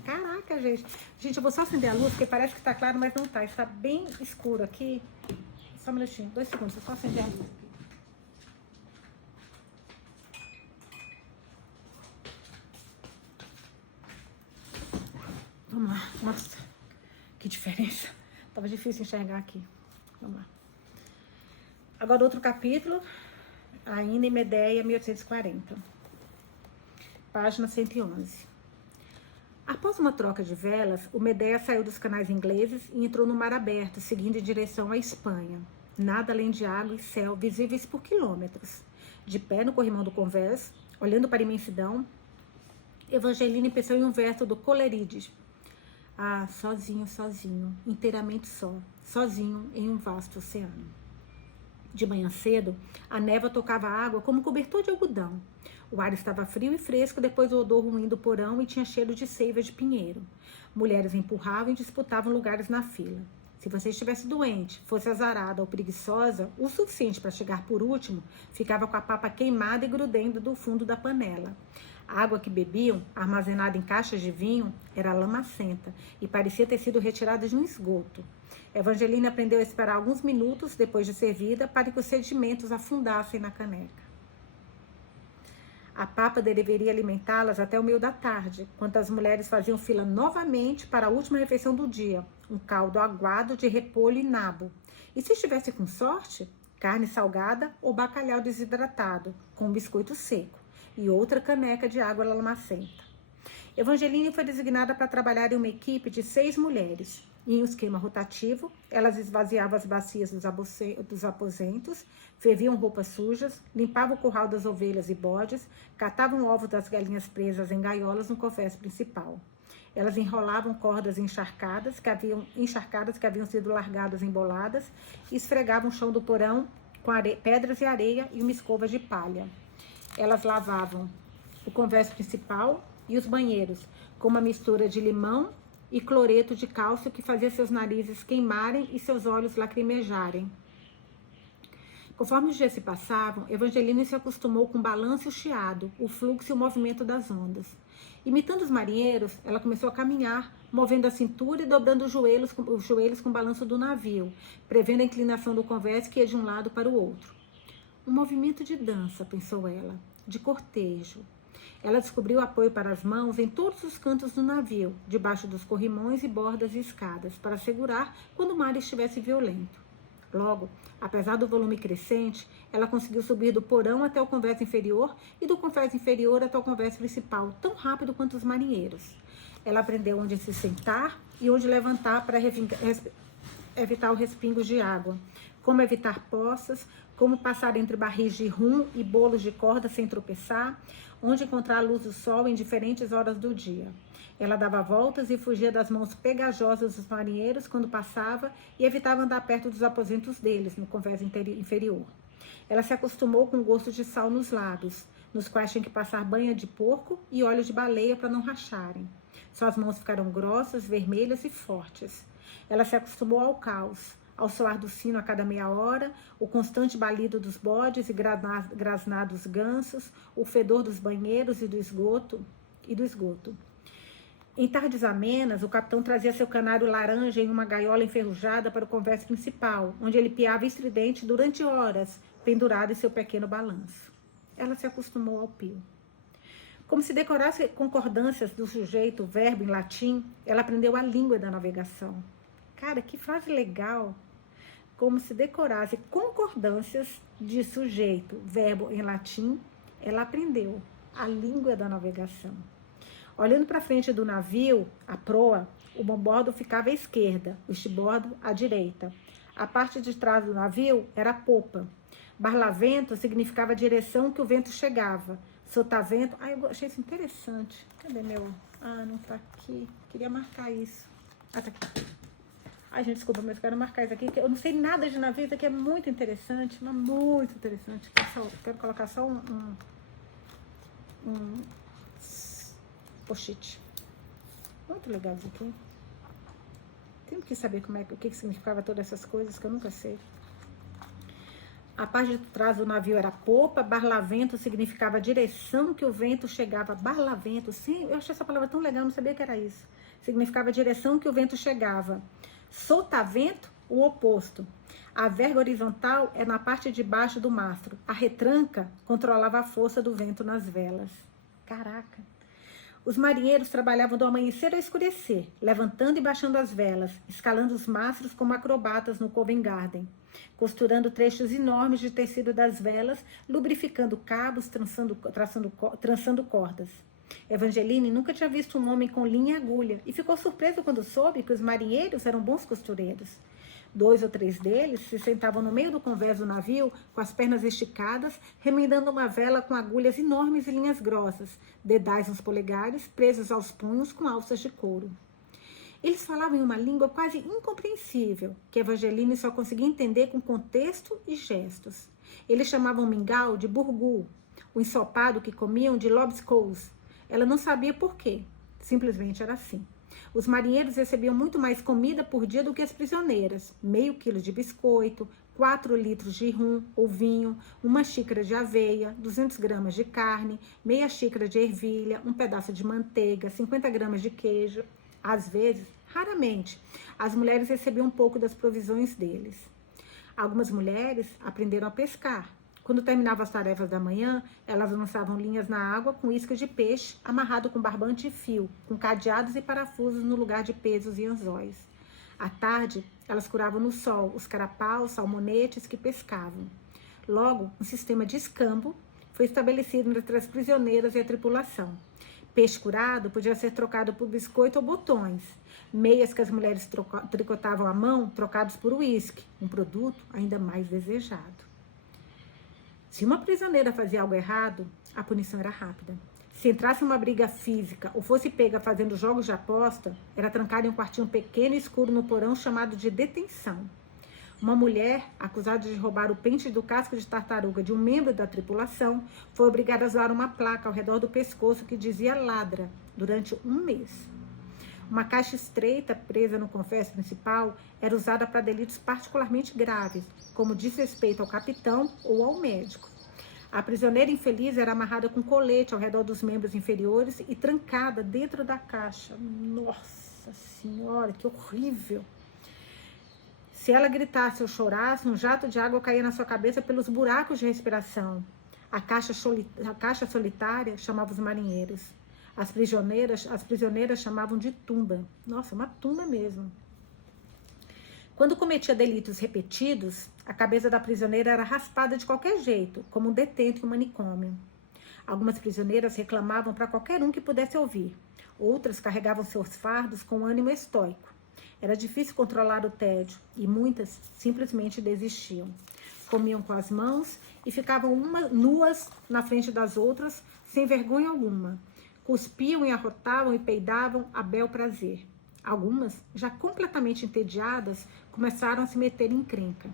Caraca, gente. Gente, eu vou só acender a luz, porque parece que está claro, mas não está. Está bem escuro aqui. Só um minutinho, 2 segundos, eu só acender a luz. Vamos lá. Nossa, que diferença. Tava difícil enxergar aqui. Vamos lá. Agora outro capítulo, ainda em Medeia, 1840. Página 111. Após uma troca de velas, o Medeia saiu dos canais ingleses e entrou no mar aberto, seguindo em direção à Espanha. Nada além de água e céu, visíveis por quilômetros. De pé no corrimão do convés, olhando para a imensidão, Evangeline pensou em um verso do Coleridge. Sozinho, sozinho, inteiramente só, sozinho em um vasto oceano. De manhã cedo, a névoa tocava a água como cobertor de algodão. O ar estava frio e fresco depois do odor ruim do porão e tinha cheiro de seiva de pinheiro. Mulheres empurravam e disputavam lugares na fila. Se você estivesse doente, fosse azarada ou preguiçosa, o suficiente para chegar por último, ficava com a papa queimada e grudendo do fundo da panela. A água que bebiam, armazenada em caixas de vinho, era lamacenta e parecia ter sido retirada de um esgoto. Evangelina aprendeu a esperar alguns minutos depois de servida para que os sedimentos afundassem na caneca. A papa deveria alimentá-las até o meio da tarde, quando as mulheres faziam fila novamente para a última refeição do dia, um caldo aguado de repolho e nabo. E se estivesse com sorte, carne salgada ou bacalhau desidratado, com um biscoito seco e outra caneca de água lamacenta. Evangeline foi designada para trabalhar em uma equipe de 6 mulheres. Em um esquema rotativo, elas esvaziavam as bacias dos aposentos, ferviam roupas sujas, limpavam o curral das ovelhas e bodes, catavam ovos das galinhas presas em gaiolas no cofés principal. Elas enrolavam cordas encharcadas que haviam sido largadas emboladas e esfregavam o chão do porão com pedras e areia e uma escova de palha. Elas lavavam o convés principal e os banheiros com uma mistura de limão e cloreto de cálcio que fazia seus narizes queimarem e seus olhos lacrimejarem. Conforme os dias se passavam, Evangelina se acostumou com o balanço e o chiado, o fluxo e o movimento das ondas. Imitando os marinheiros, ela começou a caminhar, movendo a cintura e dobrando os joelhos com o balanço do navio, prevendo a inclinação do convés que ia de um lado para o outro. Um movimento de dança, pensou ela, de cortejo. Ela descobriu apoio para as mãos em todos os cantos do navio, debaixo dos corrimões e bordas e escadas, para segurar quando o mar estivesse violento. Logo, apesar do volume crescente, ela conseguiu subir do porão até o convés inferior e do convés inferior até o convés principal, tão rápido quanto os marinheiros. Ela aprendeu onde se sentar e onde levantar para evitar o respingo de água, como evitar poças, como passar entre barris de rum e bolos de corda sem tropeçar, onde encontrar a luz do sol em diferentes horas do dia. Ela dava voltas e fugia das mãos pegajosas dos marinheiros quando passava e evitava andar perto dos aposentos deles, no convés inferior. Ela se acostumou com o gosto de sal nos lábios, nos quais tinha que passar banha de porco e óleo de baleia para não racharem. Suas mãos ficaram grossas, vermelhas e fortes. Ela se acostumou ao caos, ao soar do sino a cada meia hora, o constante balido dos bodes e grasnados gansos, o fedor dos banheiros e do esgoto. Em tardes amenas, o capitão trazia seu canário laranja em uma gaiola enferrujada para o convés principal, onde ele piava estridente durante horas, pendurado em seu pequeno balanço. Ela se acostumou ao pio. Como se decorasse concordâncias do sujeito, verbo em latim, ela aprendeu a língua da navegação. Cara, que frase legal! Como se decorasse concordâncias de sujeito, verbo em latim, ela aprendeu a língua da navegação. Olhando para frente do navio, a proa, o bombordo ficava à esquerda, o estribordo à direita. A parte de trás do navio era a popa. Barlavento significava a direção que o vento chegava. Sotavento, eu achei isso interessante. Cadê meu? Não tá aqui. Queria marcar isso. Tá aqui. Gente, desculpa, mas eu quero marcar isso aqui, que eu não sei nada de navio, isso aqui é muito interessante, mas muito interessante. Quero colocar só um post-it. Muito legal isso aqui. Tenho que saber o que significava todas essas coisas que eu nunca sei. A parte de trás do navio era popa, barlavento significava a direção que o vento chegava. Barlavento, sim, eu achei essa palavra tão legal, não sabia que era isso. Significava a direção que o vento chegava. Sotavento, o oposto. A verga horizontal é na parte de baixo do mastro. A retranca controlava a força do vento nas velas. Caraca! Os marinheiros trabalhavam do amanhecer ao escurecer, levantando e baixando as velas, escalando os mastros como acrobatas no Covent Garden, costurando trechos enormes de tecido das velas, lubrificando cabos, trançando cordas. Evangeline nunca tinha visto um homem com linha e agulha e ficou surpresa quando soube que os marinheiros eram bons costureiros. 2 ou 3 deles se sentavam no meio do convés do navio, com as pernas esticadas, remendando uma vela com agulhas enormes e linhas grossas, dedais nos polegares, presos aos punhos com alças de couro. Eles falavam em uma língua quase incompreensível, que Evangeline só conseguia entender com contexto e gestos. Eles chamavam o mingau de burgu, o ensopado que comiam de lobscouse. Ela não sabia por quê, simplesmente era assim. Os marinheiros recebiam muito mais comida por dia do que as prisioneiras. Meio quilo de biscoito, 4 litros de rum ou vinho, uma xícara de aveia, 200 gramas de carne, meia xícara de ervilha, um pedaço de manteiga, 50 gramas de queijo. Às vezes, raramente, as mulheres recebiam um pouco das provisões deles. Algumas mulheres aprenderam a pescar. Quando terminavam as tarefas da manhã, elas lançavam linhas na água com isca de peixe, amarrado com barbante e fio, com cadeados e parafusos no lugar de pesos e anzóis. À tarde, elas curavam no sol os carapaus, salmonetes que pescavam. Logo, um sistema de escambo foi estabelecido entre as prisioneiras e a tripulação. Peixe curado podia ser trocado por biscoito ou botões. Meias que as mulheres tricotavam à mão, trocados por uísque, um produto ainda mais desejado. Se uma prisioneira fazia algo errado, a punição era rápida. Se entrasse em uma briga física ou fosse pega fazendo jogos de aposta, era trancada em um quartinho pequeno e escuro no porão chamado de detenção. Uma mulher, acusada de roubar o pente do casco de tartaruga de um membro da tripulação, foi obrigada a usar uma placa ao redor do pescoço que dizia ladra durante um mês. Uma caixa estreita presa no confesso principal era usada para delitos particularmente graves, como desrespeito ao capitão ou ao médico. A prisioneira infeliz era amarrada com colete ao redor dos membros inferiores e trancada dentro da caixa. Nossa Senhora, que horrível! Se ela gritasse ou chorasse, um jato de água caía na sua cabeça pelos buracos de respiração. A caixa solitária chamava os marinheiros. As prisioneiras chamavam de tumba. Nossa, uma tumba mesmo. Quando cometia delitos repetidos, a cabeça da prisioneira era raspada de qualquer jeito, como um detento em um manicômio. Algumas prisioneiras reclamavam para qualquer um que pudesse ouvir. Outras carregavam seus fardos com ânimo estoico. Era difícil controlar o tédio e muitas simplesmente desistiam. Comiam com as mãos e ficavam nuas na frente das outras, sem vergonha alguma. Cuspiam e arrotavam e peidavam a bel prazer. Algumas, já completamente entediadas, começaram a se meter em encrenca.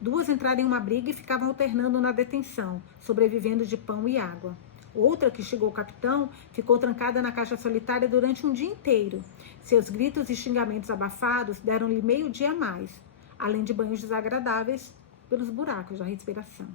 2 entraram em uma briga e ficavam alternando na detenção, sobrevivendo de pão e água. Outra, que chegou o capitão, ficou trancada na caixa solitária durante um dia inteiro. Seus gritos e xingamentos abafados deram-lhe meio dia a mais, além de banhos desagradáveis pelos buracos da respiração.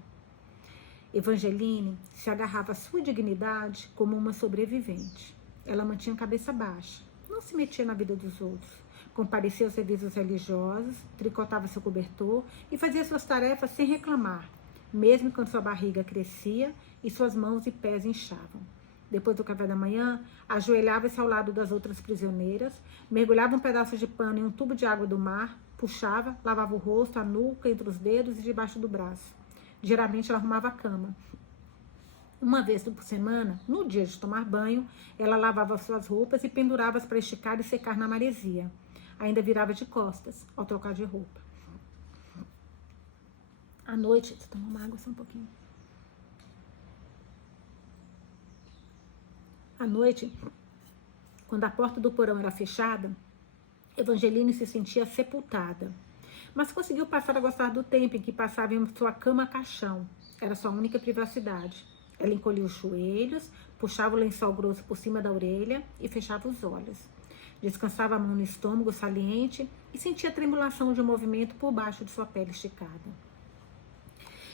Evangeline se agarrava à sua dignidade como uma sobrevivente. Ela mantinha a cabeça baixa, não se metia na vida dos outros, comparecia aos serviços religiosos, tricotava seu cobertor e fazia suas tarefas sem reclamar, mesmo quando sua barriga crescia e suas mãos e pés inchavam. Depois do café da manhã, ajoelhava-se ao lado das outras prisioneiras, mergulhava um pedaço de pano em um tubo de água do mar, puxava, lavava o rosto, a nuca, entre os dedos e debaixo do braço. Geralmente ela arrumava a cama. Uma vez por semana, no dia de tomar banho, ela lavava suas roupas e pendurava-as para esticar e secar na maresia. Ainda virava de costas ao trocar de roupa. À noite, deixa eu tomar uma água só um pouquinho. À noite, quando a porta do porão era fechada, Evangeline se sentia sepultada. Mas conseguiu passar a gostar do tempo em que passava em sua cama-caixão. Era sua única privacidade. Ela encolhia os joelhos, puxava o lençol grosso por cima da orelha e fechava os olhos. Descansava a mão no estômago saliente e sentia a tremulação de um movimento por baixo de sua pele esticada.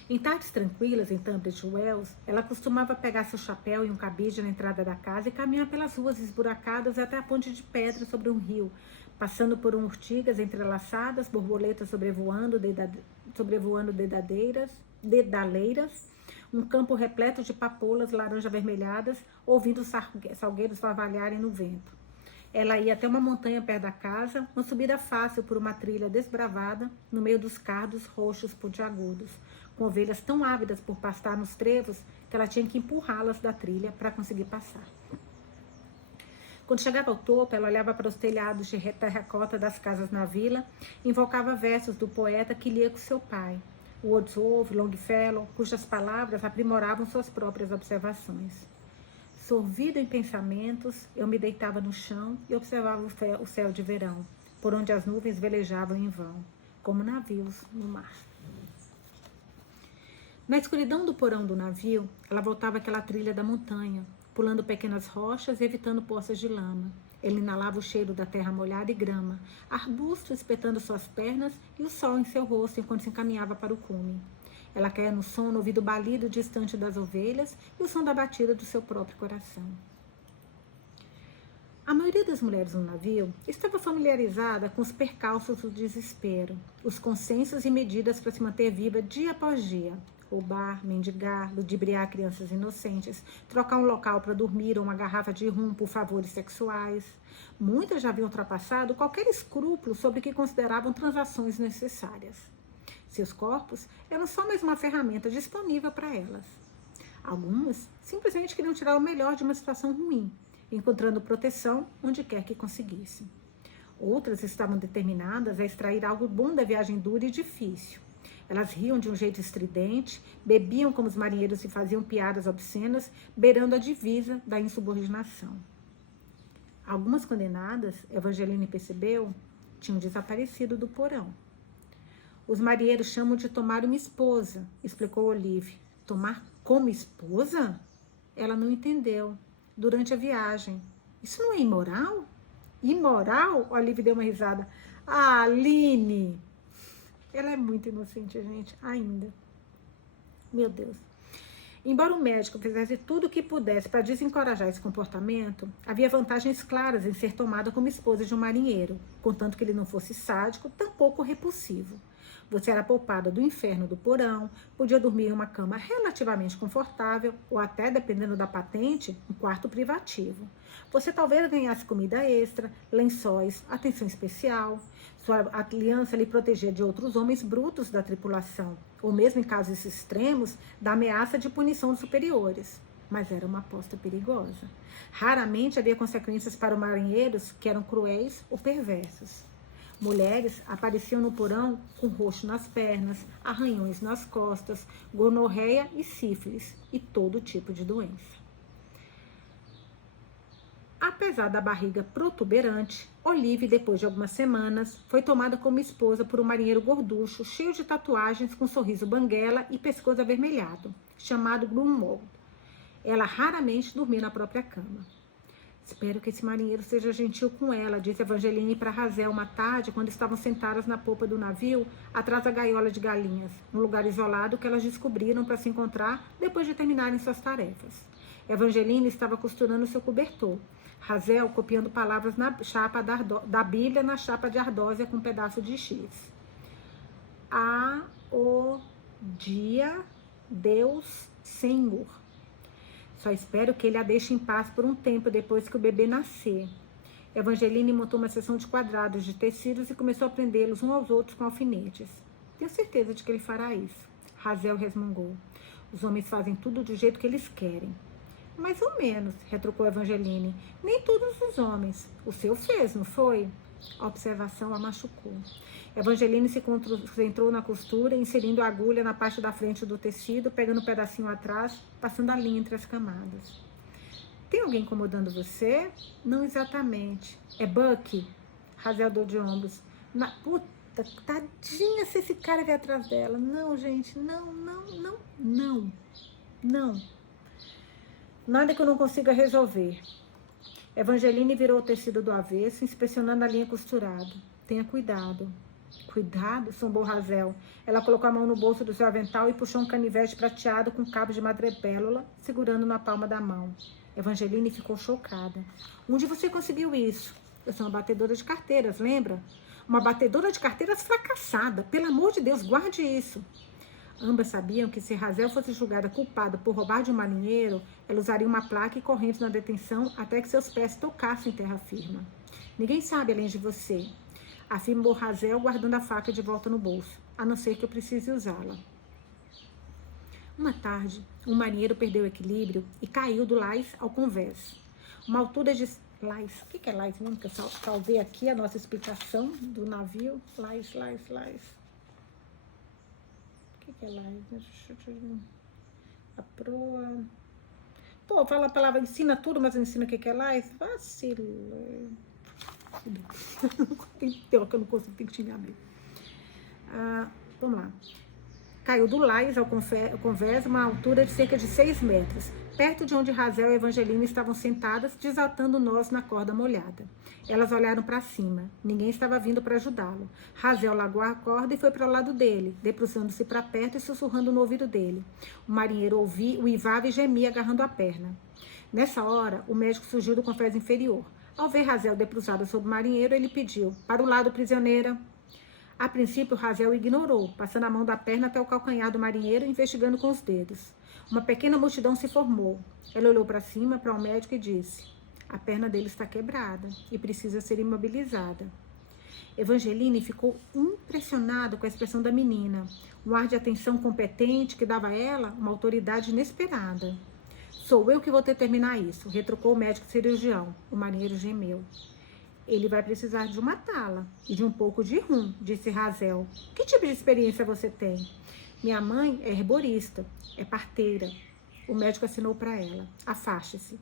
Em tardes tranquilas, em Tunbridge Wells, ela costumava pegar seu chapéu e um cabide na entrada da casa e caminhar pelas ruas esburacadas até a ponte de pedra sobre um rio, passando por urtigas entrelaçadas, borboletas sobrevoando dedaleiras, um campo repleto de papoulas laranja-avermelhadas, ouvindo os salgueiros vavalharem no vento. Ela ia até uma montanha perto da casa, uma subida fácil por uma trilha desbravada, no meio dos cardos roxos pontiagudos, com ovelhas tão ávidas por pastar nos trevos que ela tinha que empurrá-las da trilha para conseguir passar. Quando chegava ao topo, ela olhava para os telhados de terracota das casas na vila e invocava versos do poeta que lia com seu pai, Wordsworth, Longfellow, cujas palavras aprimoravam suas próprias observações. Absorvido em pensamentos, eu me deitava no chão e observava o céu de verão, por onde as nuvens velejavam em vão, como navios no mar. Na escuridão do porão do navio, ela voltava àquela trilha da montanha, pulando pequenas rochas e evitando poças de lama. Ele inalava o cheiro da terra molhada e grama, arbusto espetando suas pernas e o sol em seu rosto enquanto se encaminhava para o cume. Ela caía no sono, ouvindo o balido distante das ovelhas e o som da batida do seu próprio coração. A maioria das mulheres no navio estava familiarizada com os percalços do desespero, os consensos e medidas para se manter viva dia após dia. Roubar, mendigar, ludibriar crianças inocentes, trocar um local para dormir ou uma garrafa de rum por favores sexuais. Muitas já haviam ultrapassado qualquer escrúpulo sobre o que consideravam transações necessárias. Seus corpos eram só mais uma ferramenta disponível para elas. Algumas simplesmente queriam tirar o melhor de uma situação ruim, encontrando proteção onde quer que conseguissem. Outras estavam determinadas a extrair algo bom da viagem dura e difícil. Elas riam de um jeito estridente, bebiam como os marinheiros e faziam piadas obscenas, beirando a divisa da insubordinação. Algumas condenadas, Evangeline percebeu, tinham desaparecido do porão. Os marinheiros chamam de tomar uma esposa, explicou Olive. Tomar como esposa? Ela não entendeu. Durante a viagem. Isso não é imoral? Imoral? Olive deu uma risada. Ah, Aline! Ela é muito inocente, gente, ainda. Meu Deus. Embora o médico fizesse tudo o que pudesse para desencorajar esse comportamento, havia vantagens claras em ser tomada como esposa de um marinheiro, contanto que ele não fosse sádico, tampouco repulsivo. Você era poupada do inferno do porão, podia dormir em uma cama relativamente confortável ou até, dependendo da patente, um quarto privativo. Você talvez ganhasse comida extra, lençóis, atenção especial. Sua aliança lhe protegia de outros homens brutos da tripulação, ou mesmo em casos extremos, da ameaça de punição dos superiores. Mas era uma aposta perigosa. Raramente havia consequências para os marinheiros que eram cruéis ou perversos. Mulheres apareciam no porão com roxo nas pernas, arranhões nas costas, gonorreia e sífilis e todo tipo de doença. Apesar da barriga protuberante, Olive, depois de algumas semanas, foi tomada como esposa por um marinheiro gorducho, cheio de tatuagens, com sorriso banguela e pescoço avermelhado, chamado Grunwald. Ela raramente dormia na própria cama. Espero que esse marinheiro seja gentil com ela, disse Evangeline para Razel uma tarde, quando estavam sentadas na popa do navio, atrás da gaiola de galinhas, um lugar isolado que elas descobriram para se encontrar depois de terminarem suas tarefas. Evangeline estava costurando seu cobertor. Razel copiando palavras na chapa da Bíblia na chapa de ardósia com um pedaço de X. O dia Deus Senhor. Só espero que ele a deixe em paz por um tempo depois que o bebê nascer. Evangeline montou uma seção de quadrados de tecidos e começou a prendê-los uns aos outros com alfinetes. Tenho certeza de que ele fará isso. Razel resmungou. Os homens fazem tudo do jeito que eles querem. Mais ou menos, retrucou Evangeline. Nem todos os homens. O seu fez, não foi? A observação a machucou. Evangeline se concentrou na costura, inserindo a agulha na parte da frente do tecido, pegando um pedacinho atrás, passando a linha entre as camadas. Tem alguém incomodando você? Não exatamente. É Bucky? Razel deu de ombros. Puta, tadinha se esse cara vier atrás dela. Não, gente, não. Nada que eu não consiga resolver. Evangeline virou o tecido do avesso, inspecionando a linha costurada. Tenha cuidado. Cuidado, zombou Razel. Ela colocou a mão no bolso do seu avental e puxou um canivete prateado com cabo de madrepérola, segurando na palma da mão. Evangeline ficou chocada. Onde você conseguiu isso? Eu sou uma batedora de carteiras, lembra? Uma batedora de carteiras fracassada. Pelo amor de Deus, guarde isso. Ambas sabiam que se Razel fosse julgada culpada por roubar de um marinheiro, ela usaria uma placa e correntes na detenção até que seus pés tocassem terra firme. Ninguém sabe além de você, afirmou Razel, guardando a faca de volta no bolso, a não ser que eu precise usá-la. Uma tarde, um marinheiro perdeu o equilíbrio e caiu do lais ao convés. Uma altura de... Lais? O que é lais mesmo? Que eu salvei aqui a nossa explicação do navio. Lais. O que é lais? A proa... Pô, fala a palavra, ensina tudo, mas não ensina o que é lá. Vacilo. Tem que eu não consigo, tem que xingar mesmo. Vamos lá. Caiu do lais ao convés, uma altura de cerca de 6 metros, perto de onde Razel e Evangelina estavam sentadas, desatando nós na corda molhada. Elas olharam para cima. Ninguém estava vindo para ajudá-lo. Razel largou a corda e foi para o lado dele, debruçando-se para perto e sussurrando no ouvido dele. O marinheiro uivava e gemia, agarrando a perna. Nessa hora, o médico surgiu do convés inferior. Ao ver Razel debruçada sobre o marinheiro, ele pediu: para o lado, prisioneira. A princípio, Razel ignorou, passando a mão da perna até o calcanhar do marinheiro, investigando com os dedos. Uma pequena multidão se formou. Ela olhou para cima, para o médico e disse: a perna dele está quebrada e precisa ser imobilizada. Evangeline ficou impressionada com a expressão da menina, um ar de atenção competente que dava a ela uma autoridade inesperada. Sou eu que vou determinar isso, retrucou o médico cirurgião. O marinheiro gemeu. Ele vai precisar de uma tala e de um pouco de rum, disse Razel. Que tipo de experiência você tem? Minha mãe é herborista, é parteira. O médico assinou para ela. Afaste-se.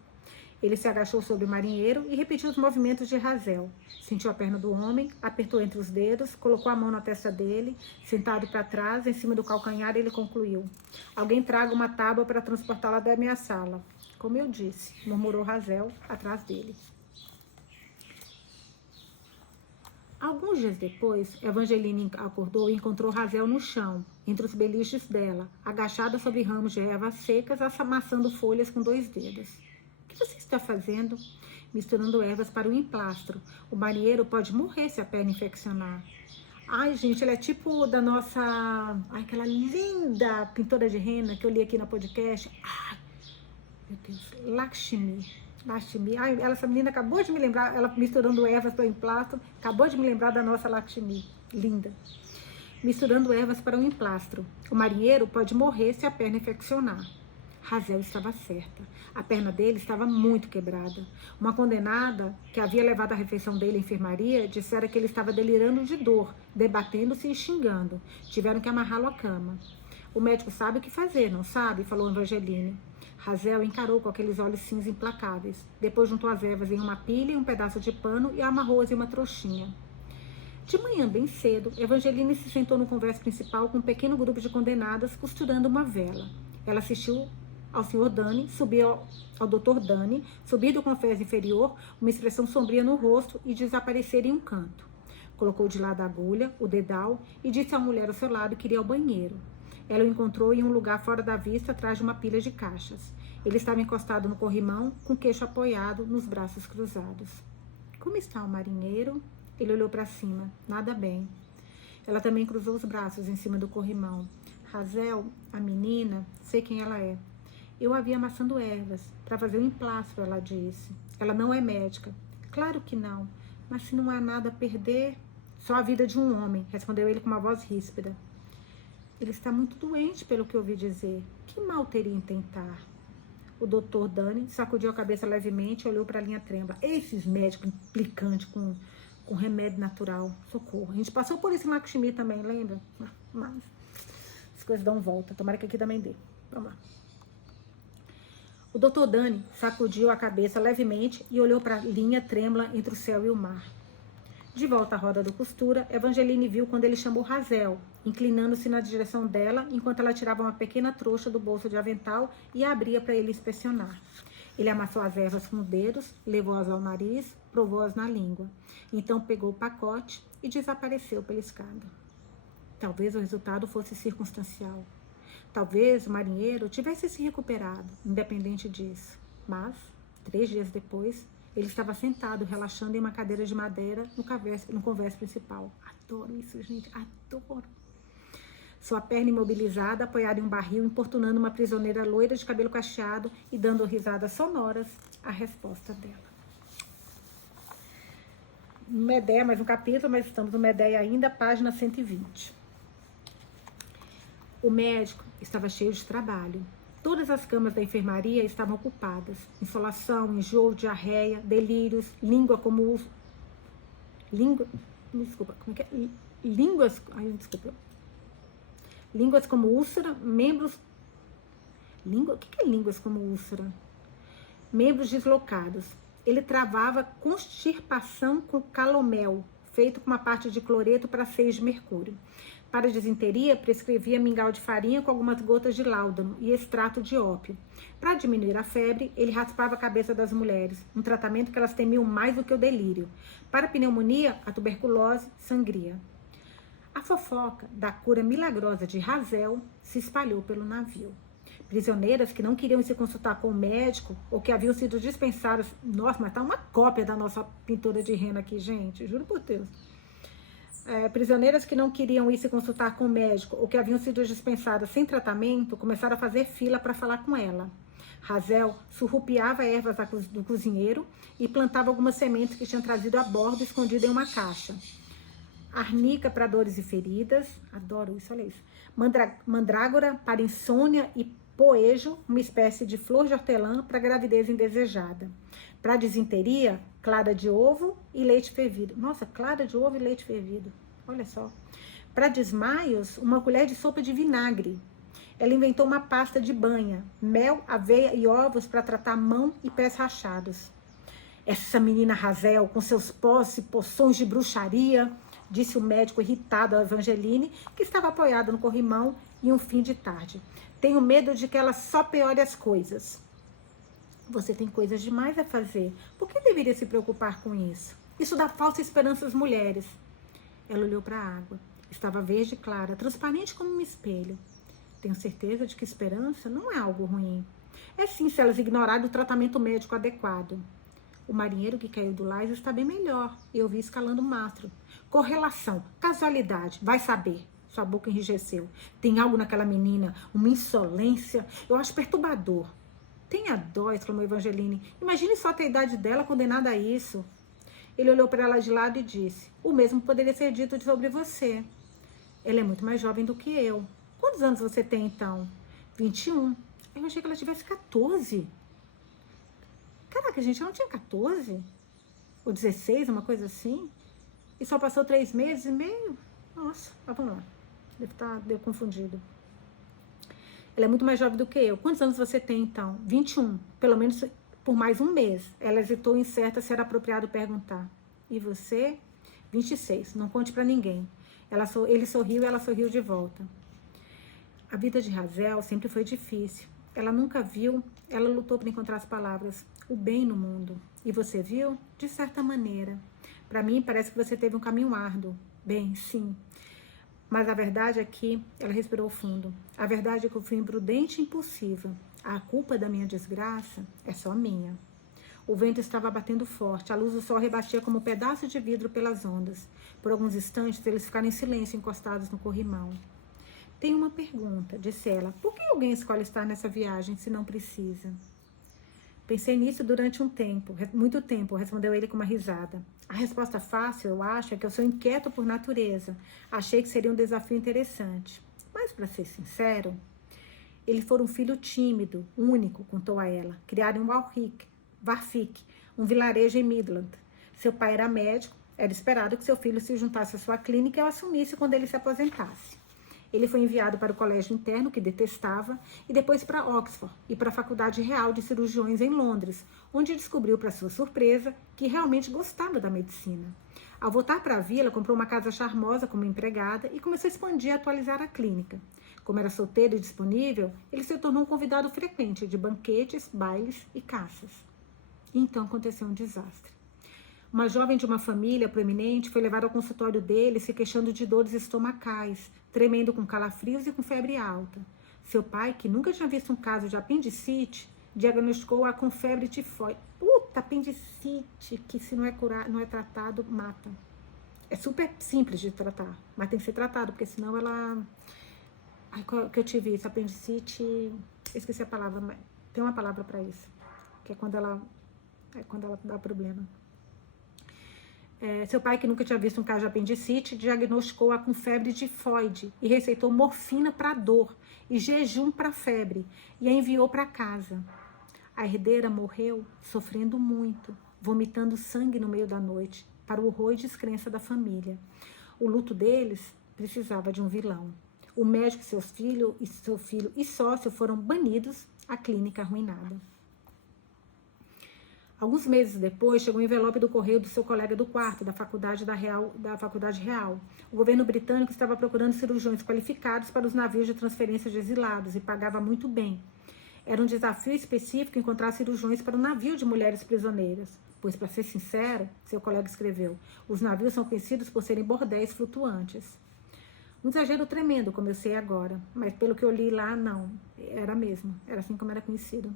Ele se agachou sobre o marinheiro e repetiu os movimentos de Razel. Sentiu a perna do homem, apertou entre os dedos, colocou a mão na testa dele, sentado para trás, em cima do calcanhar, ele concluiu. Alguém traga uma tábua para transportá-la da minha sala. Como eu disse, murmurou Razel atrás dele. Alguns dias depois, Evangeline acordou e encontrou Razel no chão, entre os beliches dela, agachada sobre ramos de ervas secas, amassando folhas com 2 dedos. O que você está fazendo? Misturando ervas para o emplastro. O marinheiro pode morrer se a perna infeccionar. Ai, gente, ela é tipo da nossa... Ai, aquela linda pintora de rena que eu li aqui no podcast. Ai, meu Deus, Lakshmi. Ai, essa menina acabou de me lembrar, ela misturando ervas para o emplastro, acabou de me lembrar da nossa Lakshmi, linda. Misturando ervas para um emplastro. O marinheiro pode morrer se a perna infeccionar. Razel estava certa. A perna dele estava muito quebrada. Uma condenada que havia levado a refeição dele à enfermaria dissera que ele estava delirando de dor, debatendo-se e xingando. Tiveram que amarrá-lo à cama. O médico sabe o que fazer, não sabe? Falou Evangeline. Razel encarou com aqueles olhos cinza implacáveis. Depois juntou as ervas em uma pilha e um pedaço de pano e amarrou-as em uma trouxinha. De manhã, bem cedo, Evangeline se sentou no convés principal com um pequeno grupo de condenadas costurando uma vela. Ela assistiu ao Sr. Dani, ao Dr. Dani, subir do convés inferior, uma expressão sombria no rosto e desaparecer em um canto. Colocou de lado a agulha, o dedal e disse à mulher ao seu lado que iria ao banheiro. Ela o encontrou em um lugar fora da vista, atrás de uma pilha de caixas. Ele estava encostado no corrimão, com o queixo apoiado nos braços cruzados. Como está o marinheiro? Ele olhou para cima. Nada bem. Ela também cruzou os braços em cima do corrimão. Razel, a menina, sei quem ela é. Eu a vi amassando ervas para fazer um emplastro, ela disse. Ela não é médica. Claro que não. Mas se não há nada a perder, só a vida de um homem, respondeu ele com uma voz ríspida. Ele está muito doente, pelo que ouvi dizer. Que mal teria em tentar? O doutor Dani sacudiu a cabeça levemente e olhou para a linha trêmula. Esses médicos implicantes com remédio natural. Socorro. A gente passou por isso em Lakshmi também, lembra? Mas as coisas dão volta. Tomara que aqui também dê. Vamos lá. O doutor Dani sacudiu a cabeça levemente e olhou para a linha trêmula entre o céu e o mar. De volta à roda do costura, Evangeline viu quando ele chamou Razel, inclinando-se na direção dela, enquanto ela tirava uma pequena trouxa do bolso de avental e a abria para ele inspecionar. Ele amassou as ervas com os dedos, levou-as ao nariz, provou-as na língua. Então pegou o pacote e desapareceu pela escada. Talvez o resultado fosse circunstancial. Talvez o marinheiro tivesse se recuperado, independente disso. Mas, 3 dias depois, ele estava sentado, relaxando em uma cadeira de madeira no convés principal. Adoro isso, gente, adoro. Sua perna imobilizada, apoiada em um barril, importunando uma prisioneira loira de cabelo cacheado e dando risadas sonoras à resposta dela. Medeia, mais um capítulo, mas estamos no Medeia ainda, página 120. O médico estava cheio de trabalho. Todas as camas da enfermaria estavam ocupadas. Insolação, enjoo, diarreia, delírios, língua como... Desculpa, como é que é? Línguas como úlcera, membros... O que é línguas como úlcera? membros deslocados. Ele travava constipação com calomel, feito com uma parte de cloreto para 6 de mercúrio. Para disenteria, prescrevia mingau de farinha com algumas gotas de láudano e extrato de ópio. Para diminuir a febre, ele raspava a cabeça das mulheres, um tratamento que elas temiam mais do que o delírio. Para a pneumonia, a tuberculose, sangria. A fofoca da cura milagrosa de Razel se espalhou pelo navio. Prisioneiras que não queriam se consultar com o médico ou que haviam sido dispensadas. Nossa, mas tá uma cópia da nossa pintura de rena aqui, gente, juro por Deus. Prisioneiras que não queriam ir se consultar com o médico ou que haviam sido dispensadas sem tratamento começaram a fazer fila para falar com ela. Razel surrupiava ervas do cozinheiro e plantava algumas sementes que tinham trazido a bordo escondida em uma caixa. Arnica para dores e feridas, adoro isso, olha isso. Mandrágora para insônia e poejo, uma espécie de flor de hortelã para gravidez indesejada. Para disenteria, clara de ovo e leite fervido. Nossa, clara de ovo e leite fervido. Olha só. Para desmaios, uma colher de sopa de vinagre. Ela inventou uma pasta de banha, mel, aveia e ovos para tratar mão e pés rachados. Essa menina Razel, com seus pós e poções de bruxaria, disse o médico irritado a Evangeline, que estava apoiada no corrimão em um fim de tarde. Tenho medo de que ela só piore as coisas. Você tem coisas demais a fazer. Por que deveria se preocupar com isso? Isso dá falsa esperança às mulheres. Ela olhou para a água. Estava verde clara, transparente como um espelho. Tenho certeza de que esperança não é algo ruim. É sim se elas ignorarem o tratamento médico adequado. O marinheiro que caiu do lais está bem melhor. Eu vi escalando o mastro. Correlação, casualidade, vai saber. Sua boca enrijeceu. Tem algo naquela menina, uma insolência. Eu acho perturbador. Tenha dó, exclamou Evangeline. Imagine só ter a idade dela condenada a isso. Ele olhou para ela de lado e disse: o mesmo poderia ser dito sobre você. Ela é muito mais jovem do que eu. Quantos anos você tem, então? 21. Eu achei que ela tivesse 14. Caraca, gente, ela não tinha 14? Ou 16, uma coisa assim? E só passou 3 meses e meio? Nossa, vamos lá. Deu confundido. Ela é muito mais jovem do que eu. Quantos anos você tem, então? 21. Pelo menos por mais um mês. Ela hesitou, incerta se era apropriado perguntar. E você? 26. Não conte pra ninguém. Ele sorriu e ela sorriu de volta. A vida de Razel sempre foi difícil. Ela nunca viu, ela lutou para encontrar as palavras, o bem no mundo. E você viu? De certa maneira. Para mim, parece que você teve um caminho árduo. Bem, sim. Mas a verdade é que, ela respirou fundo, a verdade é que eu fui imprudente e impulsiva. A culpa da minha desgraça é só minha. O vento estava batendo forte, a luz do sol rebatia como um pedaço de vidro pelas ondas. Por alguns instantes, eles ficaram em silêncio, encostados no corrimão. Tenho uma pergunta, disse ela. Por que alguém escolhe estar nessa viagem se não precisa? Pensei nisso durante muito tempo, respondeu ele com uma risada. A resposta fácil, eu acho, é que eu sou inquieto por natureza. Achei que seria um desafio interessante. Mas, para ser sincero, ele foi um filho tímido, único, contou a ela. Criado em Warwick, um vilarejo em Midland. Seu pai era médico, era esperado que seu filho se juntasse à sua clínica e o assumisse quando ele se aposentasse. Ele foi enviado para o colégio interno, que detestava, e depois para Oxford e para a Faculdade Real de Cirurgiões em Londres, onde descobriu, para sua surpresa, que realmente gostava da medicina. Ao voltar para a vila, comprou uma casa charmosa como empregada e começou a expandir e atualizar a clínica. Como era solteiro e disponível, ele se tornou um convidado frequente de banquetes, bailes e caças. E então aconteceu um desastre. Uma jovem de uma família proeminente foi levada ao consultório dele se queixando de dores estomacais, tremendo com calafrios e com febre alta. Seu pai, que nunca tinha visto um caso de apendicite, diagnosticou-a com febre tifoide. Puta, apendicite, que se não é curado, não é tratado, mata. É super simples de tratar, mas tem que ser tratado, porque senão ela... Ai, que eu tive isso, apendicite... Esqueci a palavra, mas tem uma palavra para isso, que é quando ela dá problema. Seu pai, que nunca tinha visto um caso de apendicite, diagnosticou-a com febre tifoide e receitou morfina para dor e jejum para febre e a enviou para casa. A herdeira morreu sofrendo muito, vomitando sangue no meio da noite, para o horror e descrença da família. O luto deles precisava de um vilão. O médico, seu filho e sócio foram banidos, a clínica arruinada. Alguns meses depois, chegou um envelope do correio do seu colega do quarto, da Faculdade Real. O governo britânico estava procurando cirurgiões qualificados para os navios de transferência de exilados e pagava muito bem. Era um desafio específico encontrar cirurgiões para um navio de mulheres prisioneiras. Pois, para ser sincero, seu colega escreveu, os navios são conhecidos por serem bordéis flutuantes. Um exagero tremendo, como eu sei agora, mas pelo que eu li lá, não. Era mesmo, era assim como era conhecido.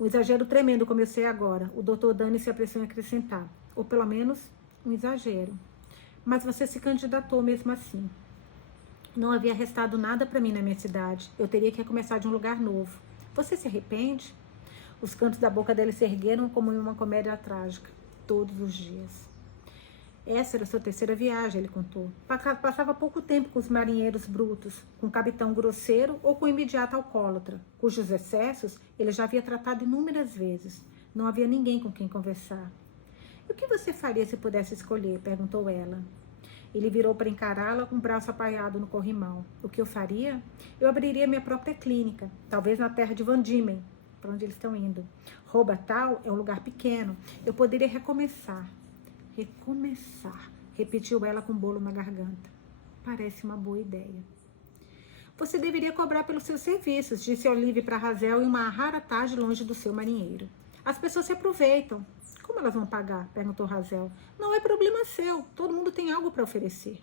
Um exagero tremendo, como eu sei agora. O Dr. Dani se apressou em acrescentar. Ou pelo menos, um exagero. Mas você se candidatou mesmo assim. Não havia restado nada para mim na minha cidade. Eu teria que recomeçar de um lugar novo. Você se arrepende? Os cantos da boca dele se ergueram como em uma comédia trágica. Todos os dias. Essa era a sua terceira viagem, ele contou. Passava pouco tempo com os marinheiros brutos, com o capitão grosseiro ou com o imediato alcoólatra, cujos excessos ele já havia tratado inúmeras vezes. Não havia ninguém com quem conversar. E o que você faria se pudesse escolher? Perguntou ela. Ele virou para encará-la com o braço apoiado no corrimão. O que eu faria? Eu abriria minha própria clínica, talvez na terra de Van Diemen, para onde eles estão indo. Robatal é um lugar pequeno. Eu poderia recomeçar. Recomeçar, repetiu ela com bolo na garganta. Parece uma boa ideia. Você deveria cobrar pelos seus serviços, disse Olive para Hazel em uma rara tarde longe do seu marinheiro. As pessoas se aproveitam. Como elas vão pagar? Perguntou Hazel. Não é problema seu, todo mundo tem algo para oferecer.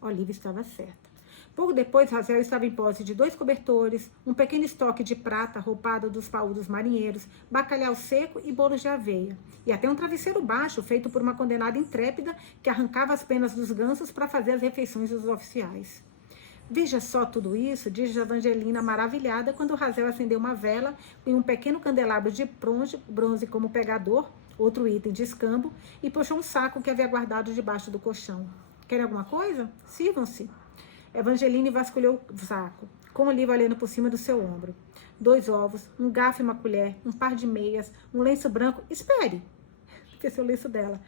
Olive estava certa. Pouco depois, Hazel estava em posse de 2 cobertores, um pequeno estoque de prata roupado dos paudos marinheiros, bacalhau seco e bolos de aveia. E até um travesseiro baixo, feito por uma condenada intrépida que arrancava as penas dos gansos para fazer as refeições dos oficiais. Veja só tudo isso, disse Evangelina maravilhada quando Hazel acendeu uma vela e um pequeno candelabro de bronze como pegador, outro item de escambo, e puxou um saco que havia guardado debaixo do colchão. Querem alguma coisa? Sirvam-se. Evangeline vasculhou o saco, com Oliva olhando por cima do seu ombro. 2 ovos, um garfo e uma colher, um par de meias, um lenço branco. Espere! Fez o lenço dela.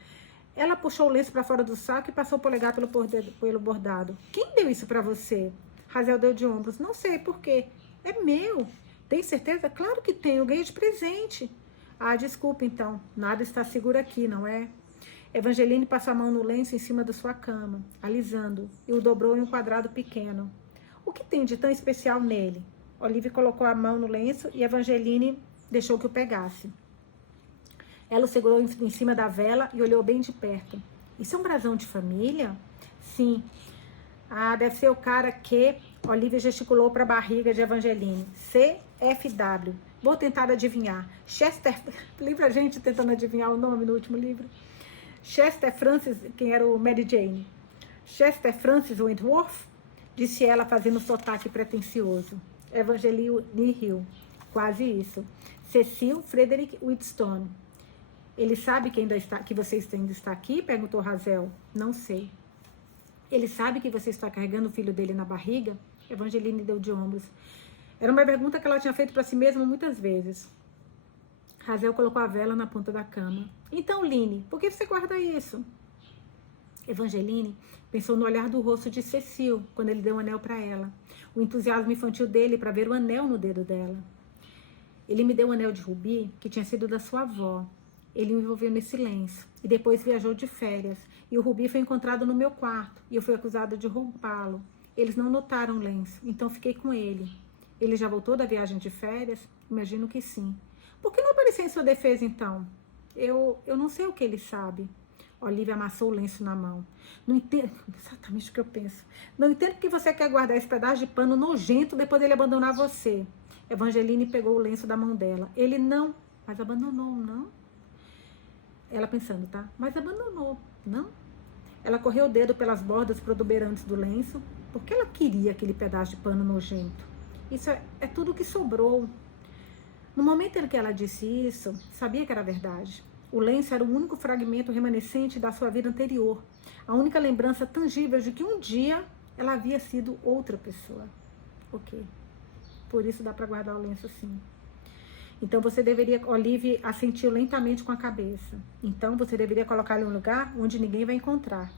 Ela puxou o lenço para fora do saco e passou o polegar pelo bordado. Quem deu isso para você? Hazel deu de ombros. Não sei por quê. É meu. Tem certeza? Claro que tenho. Eu ganhei de presente. Ah, desculpa então. Nada está seguro aqui, não é? Evangeline passou a mão no lenço em cima da sua cama, alisando, e o dobrou em um quadrado pequeno. O que tem de tão especial nele? Olive colocou a mão no lenço e Evangeline deixou que o pegasse. Ela o segurou em cima da vela e olhou bem de perto. Isso é um brasão de família? Sim. Ah, deve ser o cara que... Olive gesticulou para a barriga de Evangeline. CFW. Vou tentar adivinhar. Chester... Livra a gente tentando adivinhar o nome no último livro. Chester Francis, quem era o Mary Jane? Chester Francis Wentworth? Disse ela, fazendo um sotaque pretensioso. Evangeline riu. Quase isso. Cecil Frederick Whitstone. Ele sabe que você ainda está aqui? Perguntou Hazel. Não sei. Ele sabe que você está carregando o filho dele na barriga? Evangeline deu de ombros. Era uma pergunta que ela tinha feito para si mesma muitas vezes. Hazel colocou a vela na ponta da cama. Então, Line, por que você guarda isso? Evangeline pensou no olhar do rosto de Cecil quando ele deu o anel para ela. O entusiasmo infantil dele para ver o anel no dedo dela. Ele me deu o anel de rubi que tinha sido da sua avó. Ele me envolveu nesse lenço e depois viajou de férias. E o rubi foi encontrado no meu quarto e eu fui acusada de roubá-lo. Eles não notaram o lenço, então fiquei com ele. Ele já voltou da viagem de férias? Imagino que sim. Por que não apareceu em sua defesa, então? Eu não sei o que ele sabe. Olivia amassou o lenço na mão. Não entendo exatamente o que eu penso. Não entendo porque você quer guardar esse pedaço de pano nojento depois dele abandonar você. Evangeline pegou o lenço da mão dela. Ele não, mas abandonou, não? Ela pensando, tá? Mas abandonou, não? Ela correu o dedo pelas bordas protuberantes do lenço. Por que ela queria aquele pedaço de pano nojento? Isso é tudo o que sobrou. No momento em que ela disse isso, sabia que era verdade. O lenço era o único fragmento remanescente da sua vida anterior. A única lembrança tangível de que um dia ela havia sido outra pessoa. Ok. Por isso dá para guardar o lenço assim. Então você deveria... Olive assentiu lentamente com a cabeça. Então você deveria colocá-lo em um lugar onde ninguém vai encontrar.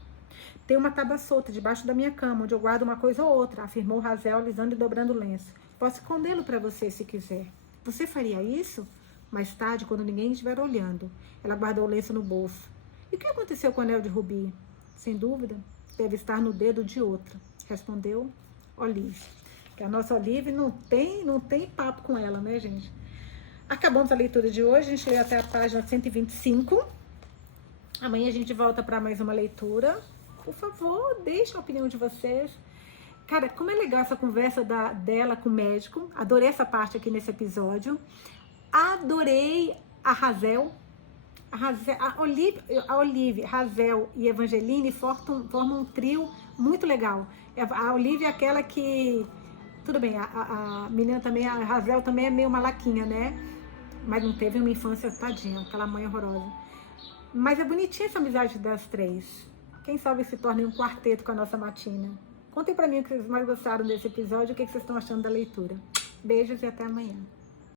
Tem uma tábua solta debaixo da minha cama, onde eu guardo uma coisa ou outra, afirmou Hazel, alisando e dobrando o lenço. Posso escondê-lo para você se quiser. Você faria isso? Mais tarde, quando ninguém estiver olhando, ela guardou o lenço no bolso. E o que aconteceu com o anel de rubi? Sem dúvida, deve estar no dedo de outra, respondeu Olive. Que a nossa Olive não tem papo com ela, né, gente? Acabamos a leitura de hoje, a gente leu até a página 125. Amanhã a gente volta para mais uma leitura. Por favor, deixem a opinião de vocês. Cara, como é legal essa conversa dela com o médico. Adorei essa parte aqui nesse episódio. Adorei a Razel. A Olive, Razel e Evangeline formam um trio muito legal. A Olive é aquela que... Tudo bem, a menina também, a Razel também é meio malaquinha, né? Mas não teve uma infância, tadinha, aquela mãe horrorosa. Mas é bonitinha essa amizade das três. Quem sabe se torne um quarteto com a nossa Matina. Contem pra mim o que vocês mais gostaram desse episódio, o que vocês estão achando da leitura. Beijos e até amanhã.